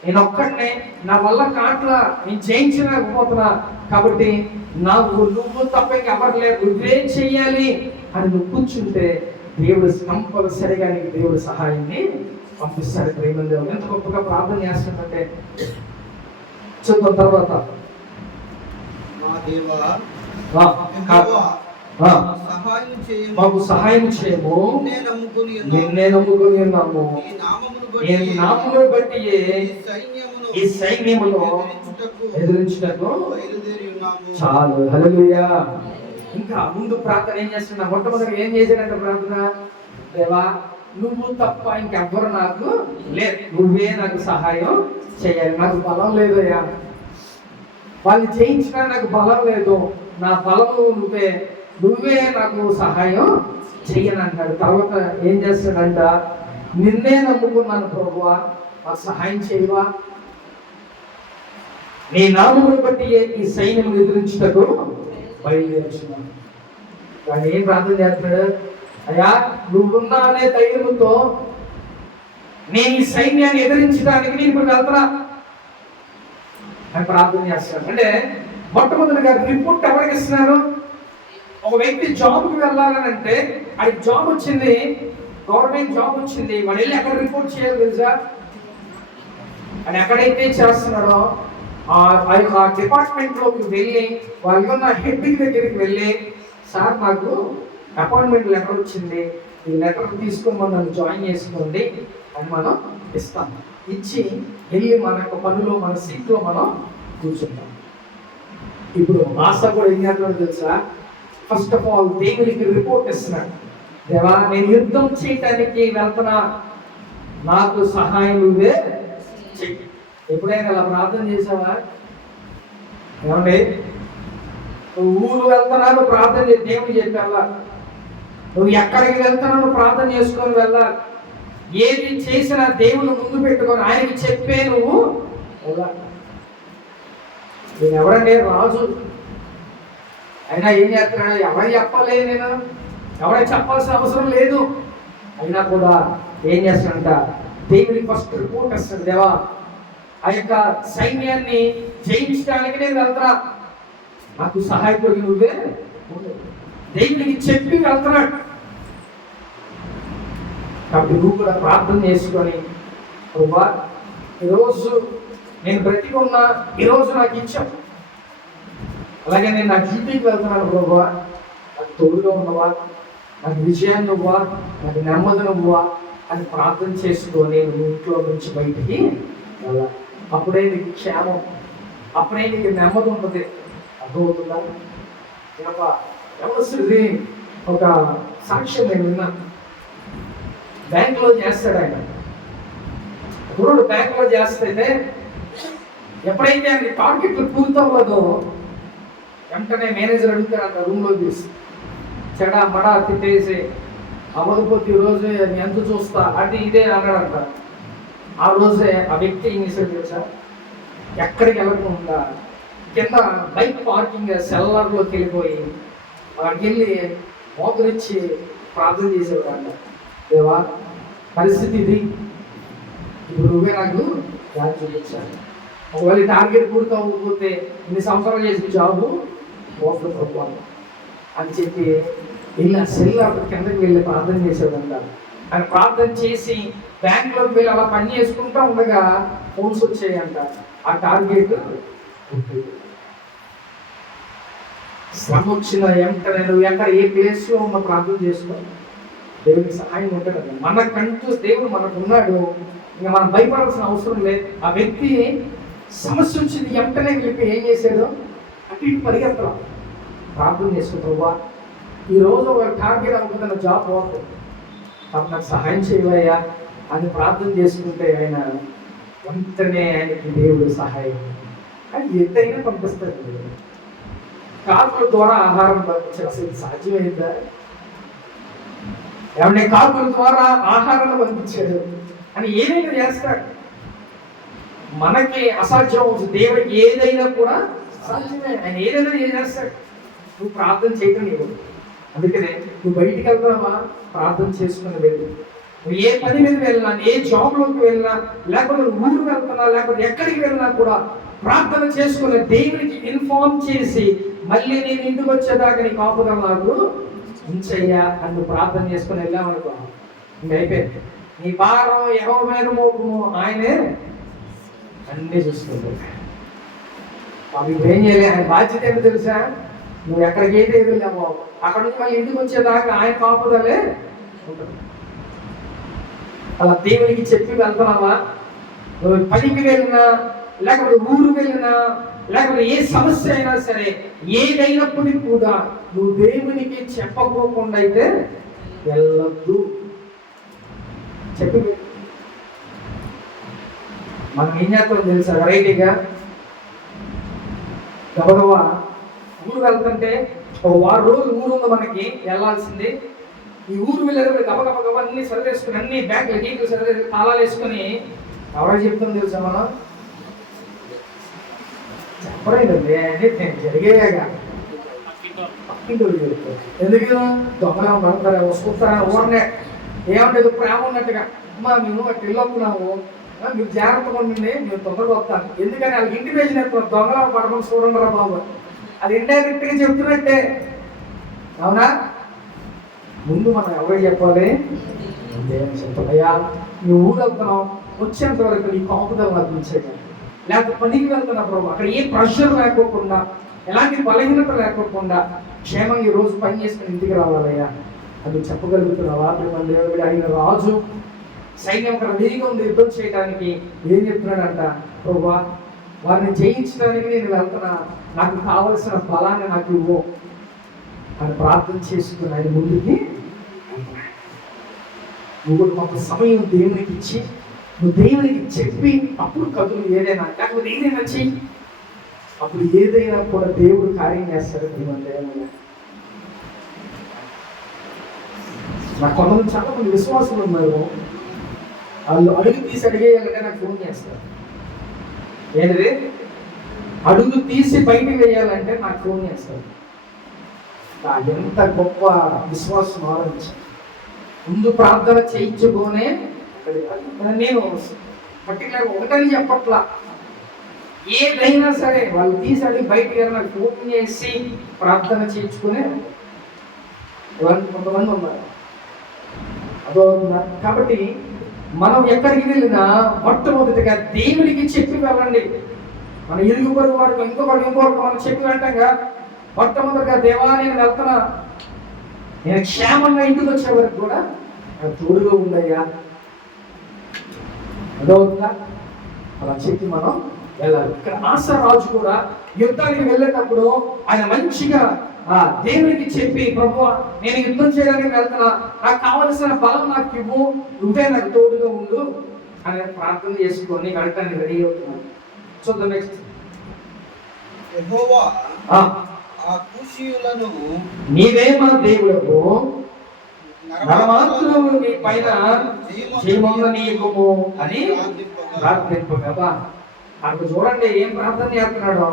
నేను ఒక్కడనే, నా వల్ల కాట్లా, నేను జయించలేకపోతున్నా, కాబట్టి నువ్వు తప్ప ఎవరు లేరు, నువ్వే చెయ్యాలి అని నువ్వు కూర్చుంటే దేవుడు కంపల్సరిగా నీకు దేవుడు సహాయాన్ని పంపిస్తాడు. ప్రేమ దేవుడు ఎంత గొప్పగా ప్రార్థన చేస్తుందంటే చూద్దాం తర్వాత. మాకు సహాయం చేయము, నిన్నే నమ్ముకుని ఉన్నాము, నీ నామమును బట్టి ఈ సైన్యమును ఎదిరించుటకు చాలు. హల్లెలూయా. ఇంకా ముందు ప్రార్థన ఏం చేస్తున్నా, మొట్టమొదటి ఏం చేశాడంటే ప్రార్థన, దేవా నువ్వు తప్ప ఇంకెవ్వరు నాకు లేదు, నువ్వే నాకు సహాయం చేయాలి. నాకు బలం లేదయ్యా, వాళ్ళు చేయించడానికి నాకు బలం లేదు, నా బలము నువ్వే నాకు సహాయం చెయ్యని అంటాడు. తర్వాత ఏం చేస్తాడంట, నిన్నే నమ్ముకున్నాను ప్రభువా, నాకు సహాయం చేయవా, నీ నామమును బట్టి ఈ సైన్యం ఎదిరించుటకు బయలుదేరుచున్నాను. కానీ ఏం ప్రార్థన చేస్తాడు, అయ్యా నువ్వున్నా అనే ధైర్యంతో నేను ఈ సైన్యాన్ని ఎదిరించడానికి నేను ఇప్పుడు వెళ్తున్నా అని ప్రార్థన చేస్తాడు. అంటే మొట్టమొదటిగా రిపోర్ట్ ఎవరికి ఇస్తున్నారు, ఒక వ్యక్తి జాబ్కి వెళ్ళాలని అంటే అది జాబ్ వచ్చింది, గవర్నమెంట్ జాబ్ వచ్చింది, వాడు వెళ్ళి ఎక్కడ రిపోర్ట్ చేయాలి తెలుసా, అని ఎక్కడైతే చేస్తున్నాడో ఆ యొక్క డిపార్ట్మెంట్లోకి వెళ్ళి వాళ్ళ హెడ్ దగ్గరికి వెళ్ళి, సార్ నాకు అపాయింట్మెంట్ లెటర్ వచ్చింది, ఈ లెటర్ తీసుకొని మనం జాయిన్ చేసుకోండి అని మనం ఇస్తాం. ఇచ్చి వెళ్ళి మన యొక్క పనిలో మన సీట్లో మనం కూర్చుంటాం. ఇప్పుడు ఆశ కూడా ఏం చేస్తున్నాడు తెలుసా, ఫస్ట్ ఆఫ్ ఆల్ దేవునికి రిపోర్ట్ ఇస్తున్నాడు, దేవా నేను యుద్ధం చేయటానికి వెళ్తున్నా, నాకు సహాయం నువ్వే చెయ్యి. ఎప్పుడైనా అలా ప్రార్థన చేసావా? ఏమండి, నువ్వు ఊరు వెళ్తున్నాను ప్రార్థన చేసి దేవుడు చెప్పి వెళ్ళాలి, నువ్వు ఎక్కడికి వెళ్తున్నావు ప్రార్థన చేసుకొని వెళ్ళాలి, ఏది చేసినా దేవుని ముందు పెట్టుకొని ఆయనకి చెప్పే నువ్వు వెళ్ళాలి. నేను ఎవరండి, రాజు అయినా ఏం చేస్తున్నాడు, ఎవరు చెప్పాలి, నేను ఎవరైనా చెప్పాల్సిన అవసరం లేదు, అయినా కూడా ఏం చేస్తాడంట, దేవునికి ఫస్ట్ రిపోర్ట్ వస్తాడు, దేవా ఆ యొక్క సైన్యాన్ని జయించడానికి నేను వెళ్తున్నా, నాకు సహాయకుడికి నువ్వే, దేవునికి చెప్పి వెళ్తున్నాడు. కాబట్టి నువ్వు కూడా ప్రార్థన చేసుకొని, ప్రభువా ఈరోజు నేను బ్రతికున్నా, ఈరోజు నాకు ఇచ్చావు, అలాగే నేను నా డ్యూటీకి వెళ్తున్నాను ప్రభువా, నాకు తోడుగా ఉన్నవా, నాకు విజయాన్ని నువ్వా, నాకు నెమ్మది నువ్వా అని ప్రార్థన చేసుకొని నువ్వు ఇంట్లో నుంచి బయటికి వెళ్ళాలి. అప్పుడే నీకు క్షేమం, అప్పుడే నీకు నెమ్మది ఉంటుంది. అర్థమవుతుందా? ఎవరు ఒక సాక్ష్యం నేను విన్నా, బ్యాంకులో చేస్తాడు ఆయన, గురుడు బ్యాంకులో చేస్తే ఎప్పుడైతే ఆయన టార్గెట్లు పూర్తవ్వదో వెంటనే మేనేజర్ అడుగుతారు అంత రూమ్లో తీసి, చెడా మడా తిట్టేసి, అవ్వకపోతే ఈరోజు ఎంత చూస్తా అది ఇదే అన్నాడంట. ఆ రోజే ఆ వ్యక్తి ఏం చేశాడు తెలుసా, ఎక్కడికి వెళ్ళకుండా కింద బైక్ పార్కింగ్ సెల్లర్లోకి వెళ్ళిపోయి అక్కడికి వెళ్ళి మోకరిచ్చి ప్రార్థన చేసేవాడు, దేవా పరిస్థితి ఇది, ఇప్పుడు నువ్వే నాకు దారి చూపించాలి, ఒకవేళ టార్గెట్ పూర్తి అవ్వకపోతే ఇన్ని సంవత్సరాలు చేసిన జాబు మోసపోవాలి అని చెప్పి వెళ్ళి ఆ సెల్లర్ కిందకి వెళ్ళి ప్రార్థన చేసేదంట. ఆయన ప్రార్థన చేసి బ్యాంకులోకి వెళ్ళి అలా పని చేసుకుంటూ ఉండగా ఫోన్స్ వచ్చాయంట. ఆ టార్గెట్ శ్రమ వచ్చిన వెంటనే నువ్వు ఎక్కడ ఏ ప్లేస్లో ఉన్న ప్రార్థన చేసుకో, దేవునికి సహాయం ఉంటుంది. మనకంటూ దేవుడు మనకు ఉన్నాడు, ఇంకా మనం భయపడాల్సిన అవసరం లేదు. ఆ వ్యక్తి సమస్య వచ్చింది వెంటనే వెళ్ళి ఏం చేశాడు, అటు ఇటు పరిగెత్తడం, ప్రార్థన చేసుకుంటావా ఈరోజు ఒక టార్గెట్ అనుకుంటున్న జాబ్ పోతుంది, అప్పుడు నాకు సహాయం చేయవయ్యా అని ప్రార్థన చేసుకుంటే ఆయన వెంటనే ఆయనకి దేవుడు సహాయం అని ఎంతైనా పంపిస్తాడు. కాకుల ద్వారా ఆహారం పంపించాల్సింది సాధ్యమైందా? ఏమంటే కాకుల ద్వారా ఆహారాన్ని పంపించాడు అని ఏదైనా చేస్తాడు. మనకి అసాధ్యం అవుతుంది, దేవుడికి ఏదైనా కూడా సాధ్యమే. ఆయన ఏదైనా చేస్తాడు. నువ్వు ప్రార్థన చేయటం నీవు. అందుకనే నువ్వు బయటికి వెళ్తావా, ప్రార్థన చేసుకుని వెళ్ళు. నువ్వు ఏ పని మీద వెళ్ళినా, ఏ జాబ్లోకి వెళ్ళినా, లేకపోతే ఊరు వెళ్తున్నా, లేకపోతే ఎక్కడికి వెళ్ళినా కూడా ప్రార్థన చేసుకుని దేవునికి ఇన్ఫార్మ్ చేసి మళ్ళీ నేను ఇంటికి వచ్చేదాకా నీ కాపుదల నాకు ఉంచయ్యా అని నువ్వు ప్రార్థన చేసుకుని వెళ్ళామనుకో, ఇంక అయిపోయింది. నీ భారం ఎవరి మీద మోపము ఆయనే అన్నీ చూసుకుంటాడు. మాకు ఇప్పుడు ఏం చేయలే, ఆయన బాధ్యత ఏమో తెలుసా, నువ్వు ఎక్కడికి అయితే వెళ్ళామో అక్కడ నుంచి మళ్ళీ ఇంటికి వచ్చేదాకా ఆయన కాపుదలే ఉంటుంది. అలా దేవునికి చెప్పి వెళ్తున్నావా? నువ్వు పనికి వెళ్ళినా, లేకపోతే ఊరు వెళ్ళినా, లేకపోతే ఏ సమస్య అయినా సరే, ఏదైనప్పటికీ కూడా నువ్వు దేవునికి చెప్పకోకుండా అయితే వెళ్ళొద్దు. చెప్పి మనం ఏం చేస్తాం తెలుసా, వెరైటీగా గబగబా ఊరు వెళ్తుంటే ఒక 6 రోజులు ఊరు ఉంది మనకి వెళ్ళాల్సింది. ఈ ఊరు వెళ్ళేటప్పుడు గబగబ అన్ని సరివేసుకుని, అన్ని బ్యాగ్లు గీట్లు సరివేసి తాళాలు వేసుకుని ఎవరో చెప్తాం తెలుసా, మనం చెప్పలేదండి అని నేను జరిగేగా పక్కింటోళ్ళు చెప్తాను. ఎందుకు దొంగలా పడతారా, వస్తుంటారా, ఊరనే ఏమంటే ప్రేమ ఉన్నట్టుగా, అమ్మా మేము అటు వెళ్ళొస్తున్నాము, మీరు జాగ్రత్తగా ఉండండి, మేము తొందరగా వస్తాను. ఎందుకని వాళ్ళకి ఇంటిమేషన్ ఎత్తున్నారు, దొంగలా పడకుండా చూడండిరా బాబు. అది ఇండైరెక్ట్గా చెప్తున్నట్టే, అవునా? ముందు మనం ఎవరు చెప్పాలి, చెప్పాలయ్యా నువ్వు ఊరు వెళ్తున్నావు, వచ్చేంత వరకు నీ కాపుదల నాకు ఇచ్చేది. లేకపోతే పనికి వెళ్తున్నప్పుడు అక్కడ ఏ ప్రెషర్ లేకోకుండా, ఎలాంటి బలహీనత లేకోకుండా క్షేమంగా ఈ రోజు పని చేసుకుని ఇంటికి రావాలయ్యా అది చెప్పగలుగుతున్నావా? దేవుడు ఆయన రాజు సైన్యం అక్కడ రెడీగా ఉంది యుద్ధం చేయడానికి. ఏం చెప్తున్నాడంట, ప్రభువా వారిని జయించడానికి నేను వెళ్తున్నా, నాకు కావలసిన బలాన్ని నాకు ఇవ్వు అని ప్రార్థన చేసుకుని ఆయన ముందుకి నువ్వు కొంత సమయం దేవునికి ఇచ్చి, నువ్వు దేవునికి చెప్పి అప్పుడు కదులు. ఏదైనా లేకపోతే ఏదైనా చెయ్యి, అప్పుడు ఏదైనా కూడా దేవుడు కార్యం చేస్తాడు. నాకు కొంతమంది చాలా మంది విశ్వాసులు ఉన్నారు, వాళ్ళు అడుగు తీసి అడిగేయాలంటే నాకు ఫోన్ చేస్తారు. ఏంటిది, అడుగు తీసి బయటకు వేయాలంటే నాకు ఫోన్ చేస్తారు. ఎంత గొప్ప విశ్వాసం ఆలోచించి ముందు ప్రార్థన చేయించుకోనే. నేను పర్టికులర్ ఒకటని చెప్పట్లా, ఏదైనా సరే వాళ్ళు తీసి అడిగి బయటకు నాకు ఫోన్ చేసి ప్రార్థన చేయించుకునే కొంతమంది ఉన్నారు. అదో కాబట్టి మనం ఎక్కడికి వెళ్ళినా మొట్టమొదటిగా దేవునికి చెప్పి వెళ్ళండి. మన ఇరుగు పొరుగు వారికి ఇంకొకరికి మనం చెప్పి వెళ్తాంగా. మొట్టమొదటిగా దేవా నేను వెళ్తున్నా, నేను క్షేమంగా ఇంటికి వచ్చే వరకు కూడా నాకు తోడుగా ఉండయ్యా, అదవుతుందా? అలా చెప్పి మనం వెళ్ళాలి. ఇక్కడ ఆశారాజు కూడా యుద్ధానికి వెళ్ళేటప్పుడు ఆయన మంచిగా దేవునికి చెప్పి, ప్రభువా నేను యుద్ధం చేయడానికి వెళ్తున్నా, నాకు కావలసిన బలం నాకు ఇవ్వు, నువ్వే నాకు తోడుగా ఉండు అని ప్రార్థన చేసుకొని వెళ్ళటానికి రెడీ అవుతున్నాను. చూద్దాం నెక్స్ట్. యెహోవా ఆ కూషీయులను నీవే మా దేవుడవు, నరమాత్రులు నీ పైన చేయమొందనీయకుము అని ప్రార్థింపు కదా. అక్కడ చూడండి ఏం ప్రార్థన చేస్తున్నాడో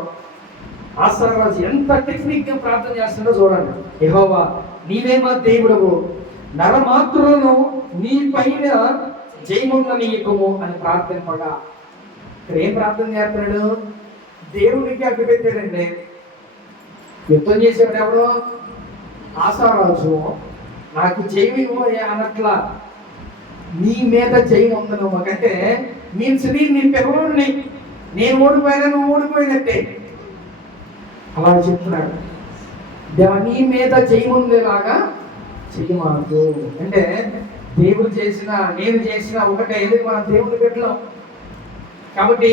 ఆశారాజు, ఎంత టెక్నిక్ గా ప్రార్థన చేస్తున్నాడో చూడండి. యెహోవా నీవే మా దేవుడవు, నరమాత్రులను నీ పైన జయమొందనీయకుము అని ప్రార్థింపగా. ఇక్కడ ఏం ప్రార్థన చేస్తున్నాడు, దేవునికి అడ్డు పెట్టాడండి. యుద్ధం చేసేవాడు ఎవరు, ఆశారాజు. నాకు జయమివ్వు అనట్లా, నీ మీద చేయనుందను మాకంటే మీన్స్ నీ పిల్లల్ని నేను ఓడిపోయినా నువ్వు ఓడిపోయినట్టే అలా చెప్తున్నాడు. దేవ నీ మీద చేయముందేలాగా చెయ్యమాకు అంటే దేవుడు చేసిన నేను చేసిన ఒకటే, ఎందుకు మనం దేవుడు పెట్టలేం కాబట్టి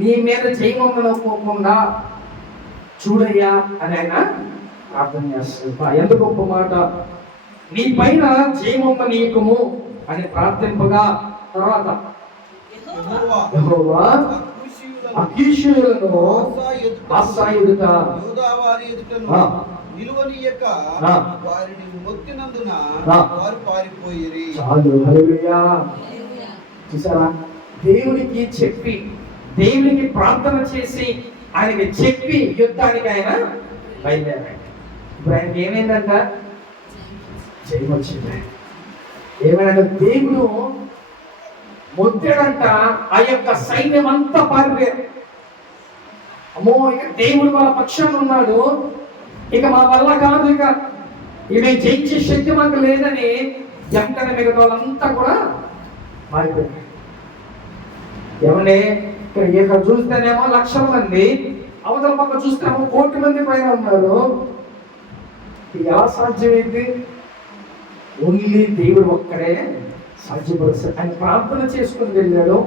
నీ మీద చేయమనుకోకుండా చూడయ్యా అని ఆయన ప్రార్థన చేస్తాడు. ఎంత గొప్ప మాట, నీ పైన చేయమమ్మ నీకము అని ప్రార్థింపగా తర్వాత యెహోవా అకీషులను ఆసా ఎదుట నిలువనీయక వారిని మొక్కినందున వారు పారిపోయిరి. చాలు, హల్లెలూయా. చూసారా, దేవునికి చెప్పి దేవునికి ప్రార్థన చేసి ఆయనకి చెప్పి యుద్ధానికి ఆయన బయలుదేరాడు. ఇప్పుడు ఆయనకి ఏమైందంట? చేయవచ్చింది. ఏమైనా దేవుడు మొద్దాడంట, ఆ యొక్క సైన్యం అంతా పారిపోయారు. అమ్మో, ఇక దేవుడు వాళ్ళ పక్షాన ఉన్నాడు, ఇక మా వల్ల కాదు, ఇక ఇవి జయించే శక్తి మాకు లేదని వెంటనే మిగతా వాళ్ళంతా కూడా మారిపోయారు. ఏమంటే ఇక్కడ చూస్తేనేమో లక్షల మంది, అవతల పక్క చూస్తేనేమో 1 కోటి మంది పైన ఉన్నారు. ఎలా సాధ్యమైంది? ఓన్లీ దేవుడు ఒక్కడే సాధ్యపరుస్తాడు. ఆయన ప్రార్థన చేసుకుని వెళ్ళాడు,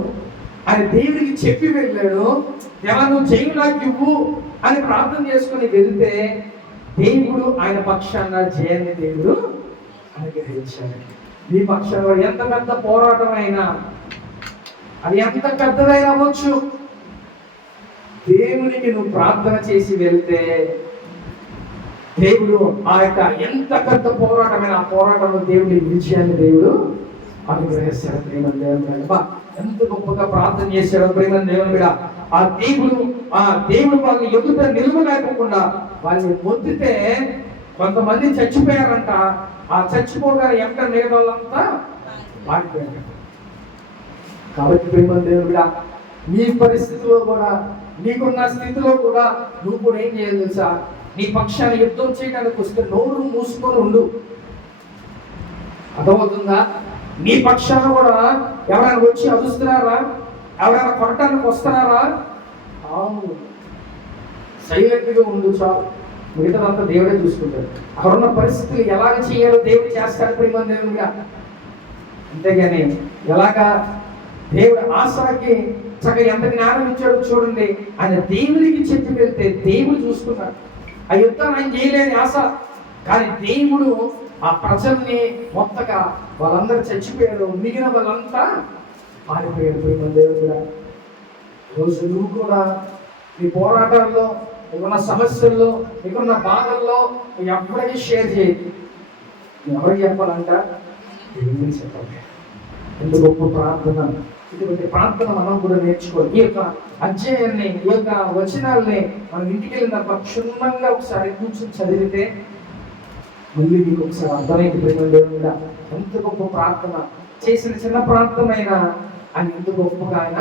ఆయన దేవుడికి చెప్పి వెళ్ళాడు, దేవా నువ్వు జయం నాకు ఇవ్వు అని ప్రార్థన చేసుకుని వెళ్తే దేవుడు ఆయన పక్షాన జయాన్ని దేవుడు అనుగ్రహించాడు. నీ పక్షాన ఎంత పెద్ద పోరాటం అయినా, అది ఎంత పెద్దదైనా అవ్వచ్చు, దేవునికి నువ్వు ప్రార్థన చేసి వెళ్తే దేవుడు ఆ యొక్క ఎంత పెద్ద పోరాటమైన ఆ పోరాటంలో దేవుడి విజయాన్ని దేవుడు అనుగ్రహిస్తాడు. ప్రేమ దేవుని ఎంత గొప్పగా ప్రార్థన చేశాడు ప్రేమ దేవుని మీద. ఆ దేవుడు వాళ్ళని ఎదుట నిలవలేకుండా వాళ్ళని మొత్తితే కొంతమంది చచ్చిపోయారంట. ఆ చచ్చిపోగానే ఎక్కడ మిగతా వాళ్ళంతా పారిపోయారు. కాబట్టి ప్రేమ దేవుడా, నీ పరిస్థితిలో కూడా, నీకున్న స్థితిలో కూడా నువ్వు కూడా ఏం చేయాలి తెలుసా? నీ పక్షాన్ని యుద్ధం చేయడానికి వస్తే నోరు మూసుకొని ఉండు. అర్థమవుతుందా? నీ పక్షాన కూడా ఎవరైనా వచ్చి అదుస్తున్నారా, ఎవరైనా కొట్టడానికి వస్తున్నారా, సైలెంట్గా ఉండు చాలు, మిగతాదంతా దేవుడే చూసుకుంటాడు. అక్కడ ఉన్న పరిస్థితులు ఎలాగ చేయాలో దేవుడు చేస్తాడు ప్రేమ దేవుడిగా. అంతేగాని ఎలాగా దేవుడు ఆశకి చక్కగా ఎంత జ్ఞానం ఇచ్చాడో చూడండి. ఆయన దేవుడికి చెప్పి వెళ్తే దేవుడు చూసుకున్నాడు. ఆ యుద్ధాన్ని ఆయన చేయలేని ఆశ, కానీ దేవుడు ఆ ప్రజల్ని మొత్తగా వాళ్ళందరూ చచ్చిపోయారు, మిగిలిన వాళ్ళంతా పారిపోయారు. ప్రేమ దేవుడుగా రోజు నువ్వు కూడా నీ పోరాటాల్లో, నీకున్న సమస్యల్లో, నీకున్న బాధల్లో ఎవరికి షేర్ చేయదు. ఎవరికి చెప్పాలంట? దేవుడికి చెప్పాలి. ఎంత గొప్ప ప్రార్థన! ఇటువంటి ప్రార్థన మనం కూడా నేర్చుకోవాలి. ఈ యొక్క అధ్యాయాన్ని, ఈ యొక్క వచనాల్ని మనం ఇంటికి వెళ్ళిన క్షుణ్ణంగా ఒకసారి కూర్చొని చదివితే మళ్ళీ మీకు ఒకసారి అర్థమైంది ప్రేమ దేవుడా. ఎంత గొప్ప ప్రార్థన చేసిన, చిన్న ప్రార్థన అయినా ఆయన ఎంత గొప్పగా ఆయన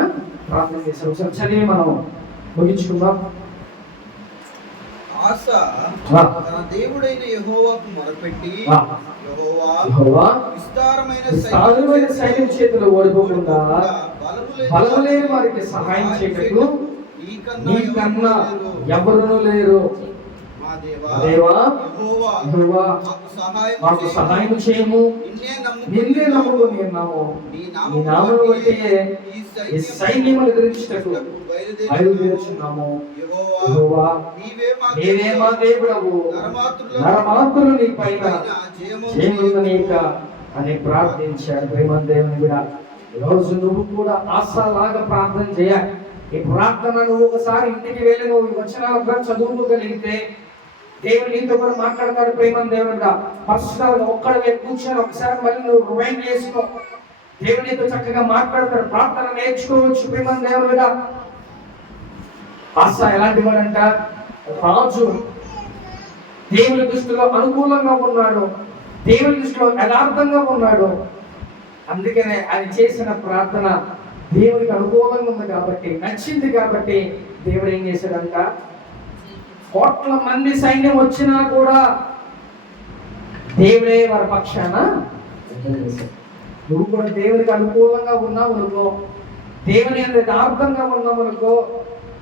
ప్రార్థన చేశారు. ఒకసారి చదివి మనం ముగించుకుందాం. ఆస తన దేవుడైన యెహోవాకు మొరపెట్టి, యెహోవా విస్తారమైన సైన్యం చేతులు ఓడిపోకుండా బలము లేని వారికి సహాయం చేయటకు నీకన్నా ఎవరునూ లేరు. దేవా యెహోవా మాకు సహాయం చేయము, నిన్నే నమ్ముకొని ఉన్నాము. నీ నామమును బట్టి ఈ సైన్యమును ఎదిరించుటకు బయలుదేరుచున్నాము. యెహోవా నీవే మా దేవుడవు, నరమాత్రులు నీ పైన జయముందనీక అని ప్రార్థించాడు. ప్రేమ దేవుని కూడా ఈరోజు నువ్వు కూడా ఆశలాగా ప్రార్థన చేయాలి. ఈ ప్రార్థన నువ్వు ఒకసారి ఇంటికి వెళ్ళి నువ్వు ఈ వచనాలుగా చదువుకోగలిగితే దేవుడు నీతో కూడా మాట్లాడతాడు. ప్రేమ దేవుడుగా పర్సనల్ ఒక్కడే కూర్చొని ఒకసారి మళ్ళీ నువ్వు రిమైండ్ చేసుకో. దేవుడు నీతో చక్కగా మాట్లాడతాడు. ప్రార్థన నేర్చుకోవచ్చు. ప్రేమ దేవుడుగా ఆశ ఎలాంటి వాడంట? రాజు దేవుని దృష్టిలో అనుకూలంగా ఉన్నాడు, దేవుని దృష్టిలో యథార్థంగా ఉన్నాడు. అందుకనే ఆయన చేసిన ప్రార్థన దేవునికి అనుకూలంగా ఉంది కాబట్టి, నచ్చింది కాబట్టి దేవుడు ఏం చేశాడంట? కోట్ల మంది సైన్యం వచ్చినా కూడా దేవుడే వారి పక్షాన యుద్ధం చేశాడు. నువ్వు కూడా దేవునికి అనుకూలంగా ఉన్నావు అనుకో, దేవుని అంటే యథార్థంగా ఉన్నావు అనుకో,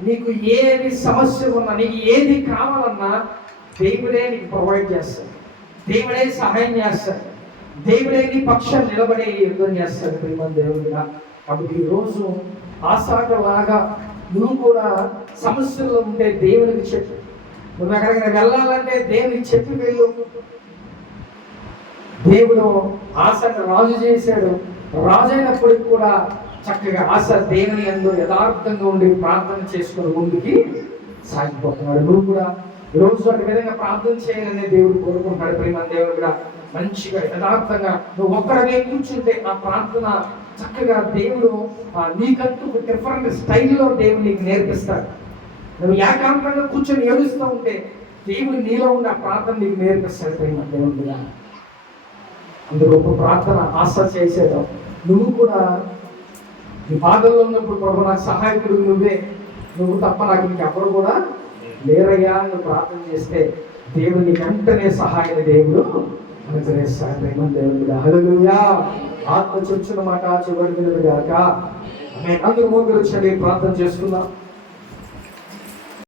నీకు ఏది సమస్య ఉన్నా, నీకు ఏది కావాలన్నా దేవుడే నీకు ప్రొవైడ్ చేస్తాడు, దేవుడే సహాయం చేస్తాడు, దేవుడే నీ పక్షం నిలబడే యుద్ధం చేస్తాడు ప్రియమైన దేవుడిగా. కాబట్టి ఈరోజు ఆశాటలాగా నువ్వు కూడా సమస్యల్లో ఉంటే దేవునికి చెప్పు. నువ్వు ఎక్కడికైనా వెళ్ళాలంటే దేవునికి చెప్పి వెళ్ళు. దేవుడు ఆశను రాజు చేశాడు. రాజు అయినప్పటికి కూడా చక్కగా ఆశ దేవుని యందు యథార్థంగా ఉండి ప్రార్థన చేసుకుని ముందుకి సాగిపోతున్నాడు. నువ్వు కూడా ఈరోజు అటు విధంగా ప్రార్థన చేయాలనే దేవుడు కోరుకుంటాడు ప్రియమైన దేవుడు కూడా. మంచిగా యథార్థంగా నువ్వు ఒక్కడనే కూర్చుంటే ఆ ప్రార్థన చక్కగా దేవుడు నీకంటూ ఒక డిఫరెంట్ స్టైల్లో దేవుడు నీకు నేర్పిస్తాడు. నువ్వు ఏకాంతంగా కూర్చొని ఏడుస్తూ ఉంటే దేవుడు నీలో ఉన్న ప్రార్థన నీకు నేర్పిస్తాడు ప్రియమైన దేవుడు కూడా. అంత గొప్ప ప్రార్థన ఆశ చేసేదో నువ్వు కూడా నీ బాధల్లో ఉన్నప్పుడు ప్రభు నాకు సహాయకుడు నువ్వే, నువ్వు తప్ప నాకు ఇంకెవరు కూడా లేరయ్యా నువ్వు ప్రార్థన చేస్తే దేవుడు నీకు వెంటనే సహాయం దేవుడు అనుగ్రహిస్తాడు ప్రియమైన దేవుడు. హల్లెలూయా. ఆత్మ చొచ్చున మాట చివరి గాక. అందరూ మోకరించి ప్రార్థన చేసుకుందాం.